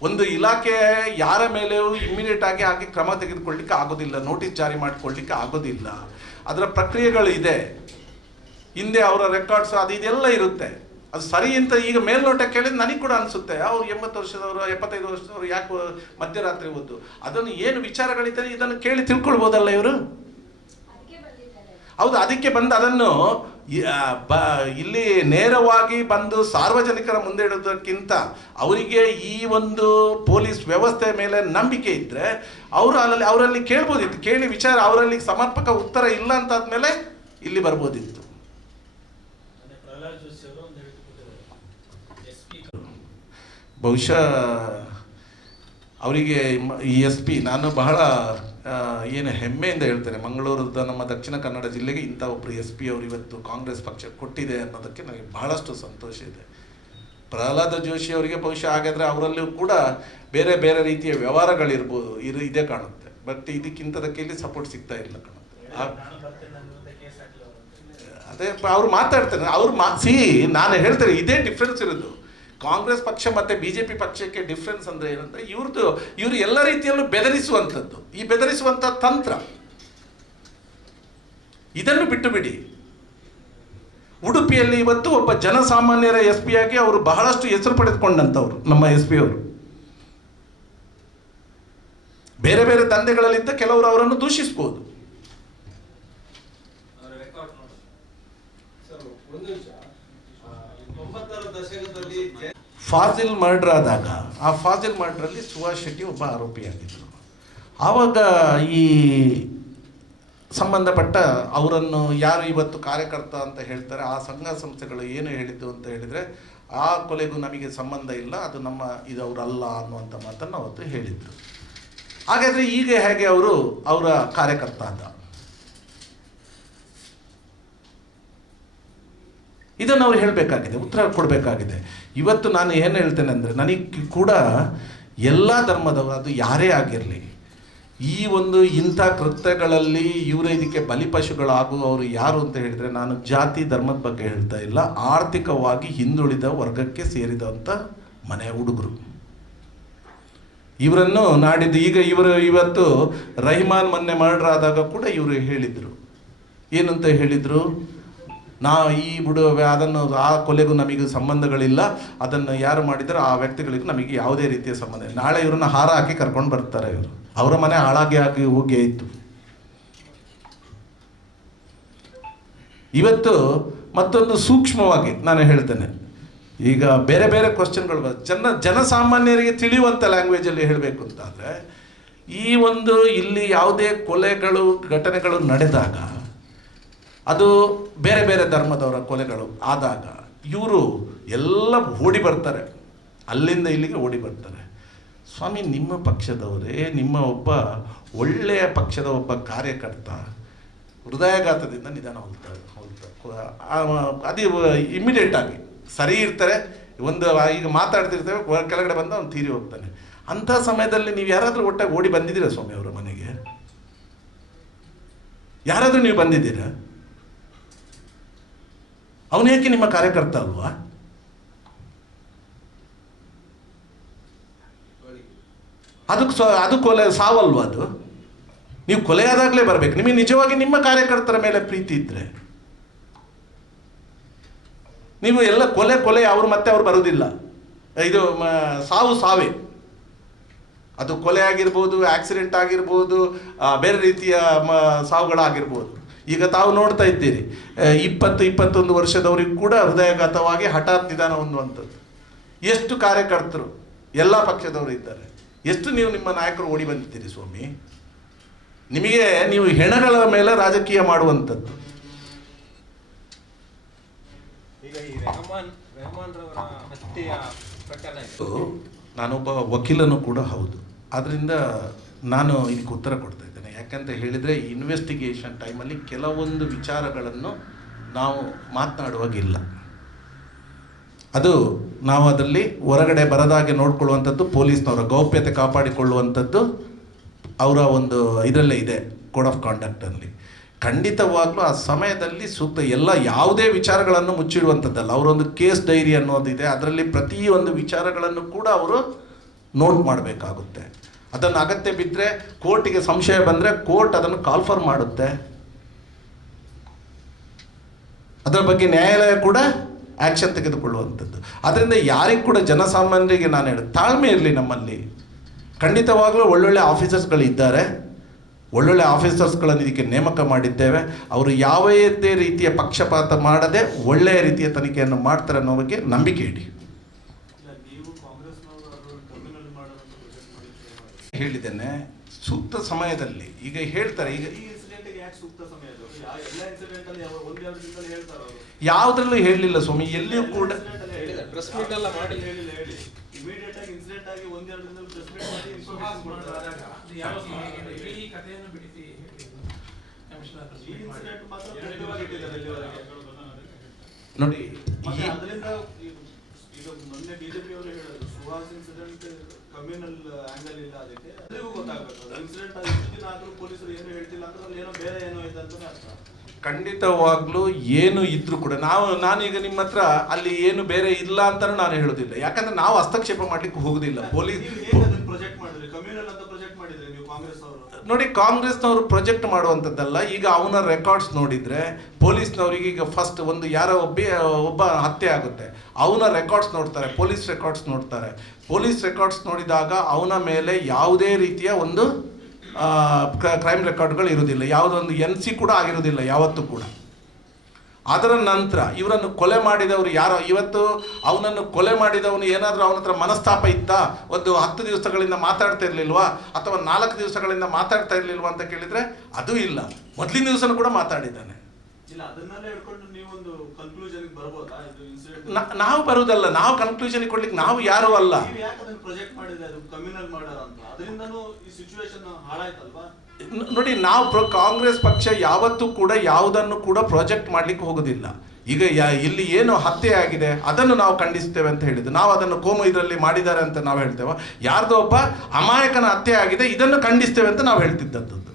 ಒಂದು ಇಲಾಖೆ ಯಾರ ಮೇಲೆಯೂ ಇಮ್ಮಿಡಿಯೇಟ್ ಆಗಿ ಹಾಗೆ ಕ್ರಮ ತೆಗೆದುಕೊಳ್ಳಿಕ್ಕೆ ಆಗೋದಿಲ್ಲ ನೋಟಿಸ್ ಜಾರಿ ಮಾಡಿಕೊಳ್ಳಿಕ್ಕೆ ಆಗೋದಿಲ್ಲ. ಅದರ ಪ್ರಕ್ರಿಯೆಗಳು ಇದೆ ಹಿಂದೆ ಅವರ ರೆಕಾರ್ಡ್ಸ್ ಅದು ಇದೆಲ್ಲ ಇರುತ್ತೆ. ಅದು ಸರಿ ಅಂತ ಈಗ ಮೇಲ್ನೋಟ ಕೇಳಿದ್ರೆ ನನಗೆ ಕೂಡ ಅನಿಸುತ್ತೆ. ಅವ್ರು ಎಂಬತ್ತು ವರ್ಷದವರು ಎಪ್ಪತ್ತೈದು ವರ್ಷದವರು ಯಾಕೆ ಮಧ್ಯರಾತ್ರಿ ಓದ್ದು ಅದನ್ನು ಏನು ವಿಚಾರಗಳಿದ್ದಾರೆ ಇದನ್ನು ಕೇಳಿ ತಿಳ್ಕೊಳ್ಬೋದಲ್ಲ ಇವರು? ಹೌದು ಅದಕ್ಕೆ ಬಂದು ಅದನ್ನು ಬ, ಇಲ್ಲಿ ನೇರವಾಗಿ ಬಂದು ಸಾರ್ವಜನಿಕರ ಮುಂದೆ ಇಡೋದಕ್ಕಿಂತ ಅವರಿಗೆ ಈ ಒಂದು ಪೊಲೀಸ್ ವ್ಯವಸ್ಥೆ ಮೇಲೆ ನಂಬಿಕೆ ಇದ್ದರೆ ಅವರು ಅಲ್ಲಲ್ಲಿ, ಅವರಲ್ಲಿ ಕೇಳ್ಬೋದಿತ್ತು. ಕೇಳಿ ವಿಚಾರ, ಅವರಲ್ಲಿ ಸಮರ್ಪಕ ಉತ್ತರ ಇಲ್ಲ ಅಂತಾದ್ಮೇಲೆ ಇಲ್ಲಿ ಬರ್ಬೋದಿತ್ತು. ಬಹುಶಃ ಅವರಿಗೆ ಈ ಎಸ್ ಪಿ, ನಾನು ಬಹಳ ಏನು ಹೆಮ್ಮೆಯಿಂದ ಹೇಳ್ತಾರೆ ಮಂಗಳೂರದ ನಮ್ಮ ದಕ್ಷಿಣ ಕನ್ನಡ ಜಿಲ್ಲೆಗೆ ಇಂಥ ಒಬ್ಬರು ಎಸ್ ಪಿ ಅವರು ಇವತ್ತು ಕಾಂಗ್ರೆಸ್ ಪಕ್ಷ ಕೊಟ್ಟಿದೆ ಅನ್ನೋದಕ್ಕೆ ನನಗೆ ಬಹಳಷ್ಟು ಸಂತೋಷ ಇದೆ. ಪ್ರಹ್ಲಾದ ಜೋಶಿ ಅವರಿಗೆ ಬಹುಶಃ ಹಾಗಾದರೆ ಅವರಲ್ಲೂ ಕೂಡ ಬೇರೆ ಬೇರೆ ರೀತಿಯ ವ್ಯವಹಾರಗಳಿರ್ಬೋದು, ಇರು ಇದೇ ಕಾಣುತ್ತೆ. ಬಟ್ ಇದಕ್ಕಿಂತದಕ್ಕೆ ಇಲ್ಲಿ ಸಪೋರ್ಟ್ ಸಿಗ್ತಾ ಇಲ್ಲ ಕಾಣುತ್ತೆ. ಅದೇ, ಅವ್ರು ಮಾತಾಡ್ತಾರೆ, ಅವ್ರು ಮಾ ಸಿ ನಾನು ಹೇಳ್ತೇನೆ, ಇದೇ ಡಿಫ್ರೆನ್ಸ್ ಇರೋದು. ಕಾಂಗ್ರೆಸ್ ಪಕ್ಷ ಮತ್ತೆ ಬಿಜೆಪಿ ಪಕ್ಷಕ್ಕೆ ಡಿಫ್ರೆನ್ಸ್ ಅಂದ್ರೆ ಏನಂದ್ರೆ ಇವ್ರದ್ದು ಇವರು ಎಲ್ಲ ರೀತಿಯಲ್ಲೂ ಬೆದರಿಸುವಂಥದ್ದು. ಈ ಬೆದರಿಸುವಂಥ ತಂತ್ರ. ಇದನ್ನು ಬಿಟ್ಟು ಬಿಡಿ ಉಡುಪಿಯಲ್ಲಿ ಇವತ್ತು ಒಬ್ಬ ಜನಸಾಮಾನ್ಯರ ಎಸ್ ಪಿ ಆಗಿ ಅವರು ಬಹಳಷ್ಟು ಹೆಸರು ಪಡೆದುಕೊಂಡಂಥವ್ರು ನಮ್ಮ ಎಸ್ ಪಿ ಅವರು. ಬೇರೆ ಬೇರೆ ದಂಧೆಗಳಲ್ಲಿದ್ದ ಕೆಲವರು ಅವರನ್ನು ದೂಷಿಸಬಹುದು ಸರ್ ಒಂದು ನಿಮಿಷ ಆ, ತೊಂಬತ್ತರ ದಶಕದಲ್ಲಿ ಜೆ- ಫಾಜಿಲ್ ಮರ್ಡ್ರ್ ಆದಾಗ, ಆ ಫಾಜಿಲ್ ಮರ್ಡ್ರಲ್ಲಿ ಸುಭಾಷ್ ಶೆಟ್ಟಿ ಒಬ್ಬ ಆರೋಪಿಯಾಗಿದ್ದರು. ಆವಾಗ ಈ ಸಂಬಂಧಪಟ್ಟ ಅವರನ್ನು ಯಾರು ಇವತ್ತು ಕಾರ್ಯಕರ್ತ ಅಂತ ಹೇಳ್ತಾರೆ, ಆ ಸಂಘ ಸಂಸ್ಥೆಗಳು ಏನು ಹೇಳಿದ್ದು ಅಂತ ಹೇಳಿದರೆ, ಆ ಕೊಲೆಗೂ ನಮಗೆ ಸಂಬಂಧ ಇಲ್ಲ, ಅದು ನಮ್ಮ ಇದು ಅವರಲ್ಲ ಅನ್ನುವಂಥ ಮಾತನ್ನು ಅವತ್ತು ಹೇಳಿದರು. ಹಾಗಾದರೆ ಈಗ ಹೇಗೆ ಅವರು ಅವರ ಕಾರ್ಯಕರ್ತ ಆದ? ಇದನ್ನು ಅವ್ರು ಹೇಳಬೇಕಾಗಿದೆ, ಉತ್ತರ ಕೊಡಬೇಕಾಗಿದೆ. ಇವತ್ತು ನಾನು ಏನು ಹೇಳ್ತೇನೆ ಅಂದರೆ, ನನಗೆ ಕೂಡ ಎಲ್ಲ ಧರ್ಮದವರು, ಅದು ಯಾರೇ ಆಗಿರಲಿ, ಈ ಒಂದು ಇಂಥ ಕೃತ್ಯಗಳಲ್ಲಿ ಇವರ ಇದಕ್ಕೆ ಬಲಿಪಶುಗಳಾಗುವವರು ಯಾರು ಅಂತ ಹೇಳಿದರೆ, ನಾನು ಜಾತಿ ಧರ್ಮದ ಬಗ್ಗೆ ಹೇಳ್ತಾ ಇಲ್ಲ. ಆರ್ಥಿಕವಾಗಿ ಹಿಂದುಳಿದ ವರ್ಗಕ್ಕೆ ಸೇರಿದಂಥ ಮನೆ ಹುಡುಗರು. ಇವರನ್ನು ನಾಡಿದ್ದು ಈಗ ಇವರು ಇವತ್ತು ರಹಿಮಾನ್ ಮೊನ್ನೆ ಮರ್ಡರ್ ಆದಾಗ ಕೂಡ ಇವರು ಹೇಳಿದರು. ಏನಂತ ಹೇಳಿದರು? ನಾ ಈ ಬಿಡು ಅದನ್ನು ಆ ಕೊಲೆಗೂ ನಮಗೆ ಸಂಬಂಧಗಳಿಲ್ಲ. ಅದನ್ನು ಯಾರು ಮಾಡಿದರೆ ಆ ವ್ಯಕ್ತಿಗಳಿಗೂ ನಮಗೆ ಯಾವುದೇ ರೀತಿಯ ಸಂಬಂಧ ಇಲ್ಲ. ನಾಳೆ ಇವ್ರನ್ನ ಹಾರ ಹಾಕಿ ಕರ್ಕೊಂಡು ಬರ್ತಾರೆ ಇವರು. ಅವರ ಮನೆ ಹಾಳಾಗಿ ಆಗಿ ಹೋಗಿ ಇತ್ತು. ಇವತ್ತು ಮತ್ತೊಂದು ಸೂಕ್ಷ್ಮವಾಗಿ ನಾನು ಹೇಳ್ತೇನೆ. ಈಗ ಬೇರೆ ಬೇರೆ ಕ್ವಶನ್ಗಳು ಬರ್ತದೆ ಜನ, ಜನಸಾಮಾನ್ಯರಿಗೆ ತಿಳಿಯುವಂಥ ಲ್ಯಾಂಗ್ವೇಜಲ್ಲಿ ಹೇಳಬೇಕು ಅಂತಾದರೆ, ಈ ಒಂದು ಇಲ್ಲಿ ಯಾವುದೇ ಕೊಲೆಗಳು, ಘಟನೆಗಳು ನಡೆದಾಗ ಅದು ಬೇರೆ ಬೇರೆ ಧರ್ಮದವರ ಕೊಲೆಗಳು ಆದಾಗ ಇವರು ಎಲ್ಲ ಓಡಿ ಬರ್ತಾರೆ. ಅಲ್ಲಿಂದ ಇಲ್ಲಿಗೆ ಓಡಿ ಬರ್ತಾರೆ. ಸ್ವಾಮಿ, ನಿಮ್ಮ ಪಕ್ಷದವರೇ, ನಿಮ್ಮ ಒಬ್ಬ ಒಳ್ಳೆಯ ಪಕ್ಷದ ಒಬ್ಬ ಕಾರ್ಯಕರ್ತ ಹೃದಯಾಘಾತದಿಂದ ನಿಧಾನ ಹೋಗ್ತಾರೆ ಅದು ಇಮಿಡಿಯೇಟ್ ಆಗಿ ಸರಿ ಇರ್ತಾರೆ, ಒಂದು ಈಗ ಮಾತಾಡ್ತಿರ್ತೇವೆ ಕೆಳಗಡೆ ಬಂದು ಅವ್ನು ತೀರಿ ಹೋಗ್ತಾನೆ. ಅಂಥ ಸಮಯದಲ್ಲಿ ನೀವು ಯಾರಾದರೂ ಒಟ್ಟಾಗಿ ಓಡಿ ಬಂದಿದ್ದೀರಾ ಸ್ವಾಮಿ ಅವರ ಮನೆಗೆ? ಯಾರಾದರೂ ನೀವು ಬಂದಿದ್ದೀರಾ? ಅವನೇಕೆ ನಿಮ್ಮ ಕಾರ್ಯಕರ್ತ ಅಲ್ವಾ. ಅದಕ್ಕೆ ಸ್ವ, ಅದು ಕೊಲೆ, ಸಾವಲ್ವ ಅದು? ನೀವು ಕೊಲೆ ಆದಾಗಲೇ ಬರಬೇಕು. ನಿಮಗೆ ನಿಜವಾಗಿ ನಿಮ್ಮ ಕಾರ್ಯಕರ್ತರ ಮೇಲೆ ಪ್ರೀತಿ ಇದ್ದರೆ ನೀವು ಎಲ್ಲ ಕೊಲೆ ಕೊಲೆ, ಅವರು ಮತ್ತೆ ಅವ್ರು ಬರೋದಿಲ್ಲ. ಇದು ಸಾವು, ಸಾವೇ. ಅದು ಕೊಲೆ ಆಗಿರ್ಬೋದು, ಆಕ್ಸಿಡೆಂಟ್ ಆಗಿರ್ಬೋದು ಬೇರೆ ರೀತಿಯ, ಮ, ಸಾವುಗಳಾಗಿರ್ಬೋದು. ಈಗ ತಾವು ನೋಡ್ತಾ ಇದ್ದೀರಿ ಇಪ್ಪತ್ತು ಇಪ್ಪತ್ತೊಂದು ವರ್ಷದವರಿಗೂ ಕೂಡ ಹೃದಯಾಘಾತವಾಗಿ ಹಠಾತ್ ನಿಧಾನ ಹೊಂದುವಂಥದ್ದು. ಎಷ್ಟು ಕಾರ್ಯಕರ್ತರು ಎಲ್ಲ ಪಕ್ಷದವರು ಇದ್ದಾರೆ. ಎಷ್ಟು ನೀವು ನಿಮ್ಮ ನಾಯಕರು ಓಡಿ ಬಂದಿದ್ದೀರಿ ಸ್ವಾಮಿ? ನಿಮಗೆ ನೀವು ಹೆಣಗಳ ಮೇಲೆ ರಾಜಕೀಯ ಮಾಡುವಂಥದ್ದು. ನಾನೊಬ್ಬ ವಕೀಲನು ಕೂಡ ಹೌದು. ಆದ್ದರಿಂದ ನಾನು ಇದಕ್ಕೆ ಉತ್ತರ ಕೊಡ್ತಾ ಇದ್ದೇನೆ ಯಾಕಂತ ಹೇಳಿದರೆ ಇನ್ವೆಸ್ಟಿಗೇಷನ್ ಟೈಮಲ್ಲಿ ಕೆಲವೊಂದು ವಿಚಾರಗಳನ್ನು ನಾವು ಮಾತನಾಡುವಾಗಿಲ್ಲ. ಅದು ನಾವು ಅದರಲ್ಲಿ ಹೊರಗಡೆ ಬರದಾಗೆ ನೋಡ್ಕೊಳ್ಳುವಂಥದ್ದು ಪೊಲೀಸ್ನವರ ಗೌಪ್ಯತೆ ಕಾಪಾಡಿಕೊಳ್ಳುವಂಥದ್ದು ಅವರ ಒಂದು ಇದರಲ್ಲೇ ಇದೆ ಕೋಡ್ ಆಫ್ ಕಾಂಡಕ್ಟಲ್ಲಿ ಖಂಡಿತವಾಗ್ಲೂ ಆ ಸಮಯದಲ್ಲಿ ಸೂಕ್ತ ಎಲ್ಲ ಯಾವುದೇ ವಿಚಾರಗಳನ್ನು ಮುಚ್ಚಿಡುವಂಥದ್ದಲ್ಲ. ಅವರೊಂದು ಕೇಸ್ ಡೈರಿ ಅನ್ನೋದಿದೆ. ಅದರಲ್ಲಿ ಪ್ರತಿಯೊಂದು ವಿಚಾರಗಳನ್ನು ಕೂಡ ಅವರು ನೋಟ್ ಮಾಡಬೇಕಾಗುತ್ತೆ. ಅದನ್ನು ಅಗತ್ಯ ಬಿದ್ದರೆ ಕೋರ್ಟಿಗೆ ಸಂಶಯ ಬಂದರೆ ಕೋರ್ಟ್ ಅದನ್ನು ಕಾಲ್ಫರ್ ಮಾಡುತ್ತೆ. ಅದರ ಬಗ್ಗೆ ನ್ಯಾಯಾಲಯ ಕೂಡ ಆ್ಯಕ್ಷನ್ ತೆಗೆದುಕೊಳ್ಳುವಂಥದ್ದು. ಅದರಿಂದ ಯಾರಿಗೂ ಕೂಡ ಜನಸಾಮಾನ್ಯರಿಗೆ ನಾನು ಹೇಳಿ ತಾಳ್ಮೆ ಇರಲಿ ನಮ್ಮಲ್ಲಿ. ಖಂಡಿತವಾಗಲೂ ಒಳ್ಳೊಳ್ಳೆ ಆಫೀಸರ್ಸ್ಗಳಿದ್ದಾರೆ ಒಳ್ಳೊಳ್ಳೆ ಆಫೀಸರ್ಸ್ಗಳನ್ನು ಇದಕ್ಕೆ ನೇಮಕ ಮಾಡಿದ್ದೇವೆ. ಅವರು ಯಾವುದೇ ರೀತಿಯ ಪಕ್ಷಪಾತ ಮಾಡದೆ ಒಳ್ಳೆಯ ರೀತಿಯ ತನಿಖೆಯನ್ನು ಮಾಡ್ತಾರೆ ಅನ್ನೋ ಬಗ್ಗೆ ನಂಬಿಕೆ ಇಡಿ ನೀವು ಕಾಂಗ್ರೆಸ್ನವರು ಅದು ಟರ್ಮಿನಲ್ ಮಾಡೋದಂತ ಪ್ರೊಜೆಕ್ಟ್ ಮಾಡಿದ್ರೆ ಹೇಳಿದ್ದೇನೆ ಸೂಕ್ತ ಸಮಯದಲ್ಲಿ. ಈಗ ಹೇಳ್ತಾರೆ ಈಗ ಈ ಇನ್ಸಿಡೆಂಟ್ಗೆ ಯಾಕೆ ಸೂಕ್ತ ಸಮಯ ಅದು ಯಾರು ಎಲ್ಲ ಇನ್ಸಿಡೆಂಟ್ ಅಲ್ಲಿ ಯಾವ- ಒಂದೆರಡು ದಿನದಲ್ಲಿ ಹೇಳ್ತಾರೆ ಅವರು. ಯಾವುದ್ರಲ್ಲೂ ಹೇಳಲಿಲ್ಲ ಸ್ವಾಮಿ ಎಲ್ಲಿಯೂ ಕೂಡ. ನೋಡಿ ಕಮ್ಯುನಲ್ ಆಂಗಲ್ ಇಲ್ಲ ಅದಕ್ಕೆ. ಎಲ್ಲರಿಗೂ ಗೊತ್ತಾಗಬೇಕು. ಇನ್ಸಿಡೆಂಟ್ ಇಷ್ಟು ದಿನ ಆದ್ರೂ ಪೊಲೀಸರು ಏನು ಹೇಳ್ತಿಲ್ಲ ಅಂದ್ರೆ ಏನೋ ಬೇರೆ ಏನೋ ಇದೆ ಅಂತಾನೆ ಅರ್ಥ. ಖಂಡಿತವಾಗ್ಲೂ ಏನು ಇದ್ರೂ ಕೂಡ ನಾವು ನಾನೀಗ ನಿಮ್ಮ ಹತ್ರ ಅಲ್ಲಿ ಏನು ಬೇರೆ ಇಲ್ಲ ಅಂತಾನು ನಾನು ಹೇಳೋದಿಲ್ಲ. ಯಾಕಂದ್ರೆ ನಾವು ಹಸ್ತಕ್ಷೇಪ ಮಾಡ್ಲಿಕ್ಕೆ ಹೋಗುದಿಲ್ಲ. ಪೊಲೀಸ್ ನೀವು ಹೇಗೆ ಅದನ್ನ ಪ್ರೊಜೆಕ್ಟ್ ಮಾಡಿದ್ರಿ ಕಮ್ಯುನಲ್ ಅಂತ ಪ್ರೊಜೆಕ್ಟ್ ಮಾಡಿದ್ರಿ ನೀವು ಕಾಂಗ್ರೆಸ್ ಅವರು ನೋಡಿ, ಕಾಂಗ್ರೆಸ್ನವರು ಪ್ರೊಜೆಕ್ಟ್ ಮಾಡುವಂಥದ್ದಲ್ಲ, ಈಗ ಅವನ ರೆಕಾರ್ಡ್ಸ್ ನೋಡಿದರೆ, ಪೊಲೀಸ್ನವ್ರಿಗೆ ಈಗ ಫಸ್ಟ್ ಒಂದು ಯಾರೋ ಒಬ್ಬ ಒಬ್ಬ ಹತ್ಯೆ ಆಗುತ್ತೆ. ಅವನ ರೆಕಾರ್ಡ್ಸ್ ನೋಡ್ತಾರೆ, ಪೊಲೀಸ್ ರೆಕಾರ್ಡ್ಸ್ ನೋಡ್ತಾರೆ. ಪೊಲೀಸ್ ರೆಕಾರ್ಡ್ಸ್ ನೋಡಿದಾಗ ಅವನ ಮೇಲೆ ಯಾವುದೇ ರೀತಿಯ ಒಂದು ಕ್ರೈಮ್ ರೆಕಾರ್ಡ್ಗಳು ಇರುವುದಿಲ್ಲ. ಯಾವುದೊಂದು ಎನ್ ಸಿ ಕೂಡ ಆಗಿರೋದಿಲ್ಲ ಯಾವತ್ತೂ ಕೂಡ. ಅದರ ನಂತರ ಇವರನ್ನು ಕೊಲೆ ಮಾಡಿದವರು ಯಾರೋ? ಇವತ್ತು ಅವನನ್ನು ಕೊಲೆ ಮಾಡಿದವನು ಏನಾದರೂ ಅವನ ಹತ್ರ ಮನಸ್ತಾಪ ಇತ್ತಾ? ಒಂದು ಹತ್ತು ದಿವಸಗಳಿಂದ ಮಾತಾಡ್ತಾ ಇರಲಿಲ್ವಾ? ಅಥವಾ ನಾಲ್ಕು ದಿವಸಗಳಿಂದ ಮಾತಾಡ್ತಾ ಇರಲಿಲ್ವಾ ಅಂತ ಕೇಳಿದರೆ ಅದು ಇಲ್ಲ. ಮೊದಲಿನ ದಿವಸನೂ ಕೂಡ ಮಾತಾಡಿದ್ದಾನೆ. ನಾವು ಬರುವುದಲ್ಲ. ನಾವು ಕನ್ಕ್ಲೂಷನ್ ಕೊಡ್ಲಿಕ್ಕೆ ನಾವು ಯಾರು ಅಲ್ಲ. ನೋಡಿ, ನಾವು ಪ್ರ ಕಾಂಗ್ರೆಸ್ ಪಕ್ಷ ಯಾವತ್ತೂ ಕೂಡ ಯಾವುದನ್ನು ಕೂಡ ಪ್ರಾಜೆಕ್ಟ್ ಮಾಡ್ಲಿಕ್ಕೆ ಹೋಗೋದಿಲ್ಲ. ಈಗ ಯಾ- ಇಲ್ಲಿ ಏನು ಹತ್ಯೆ ಆಗಿದೆ, ಅದನ್ನು ನಾವು ಖಂಡಿಸ್ತೇವೆ ಅಂತ ಹೇಳಿದ್ದು. ನಾವು ಅದನ್ನು ಕೋಮು ಇದರಲ್ಲಿ ಮಾಡಿದ್ದಾರೆ ಅಂತ ನಾವು ಹೇಳ್ತೇವೆ. ಯಾರ್ದೋ ಒಬ್ಬ ಅಮಾಯಕನ ಹತ್ಯೆ ಆಗಿದೆ, ಇದನ್ನು ಖಂಡಿಸ್ತೇವೆ ಅಂತ ನಾವು ಹೇಳ್ತಿದ್ದದ್ದು.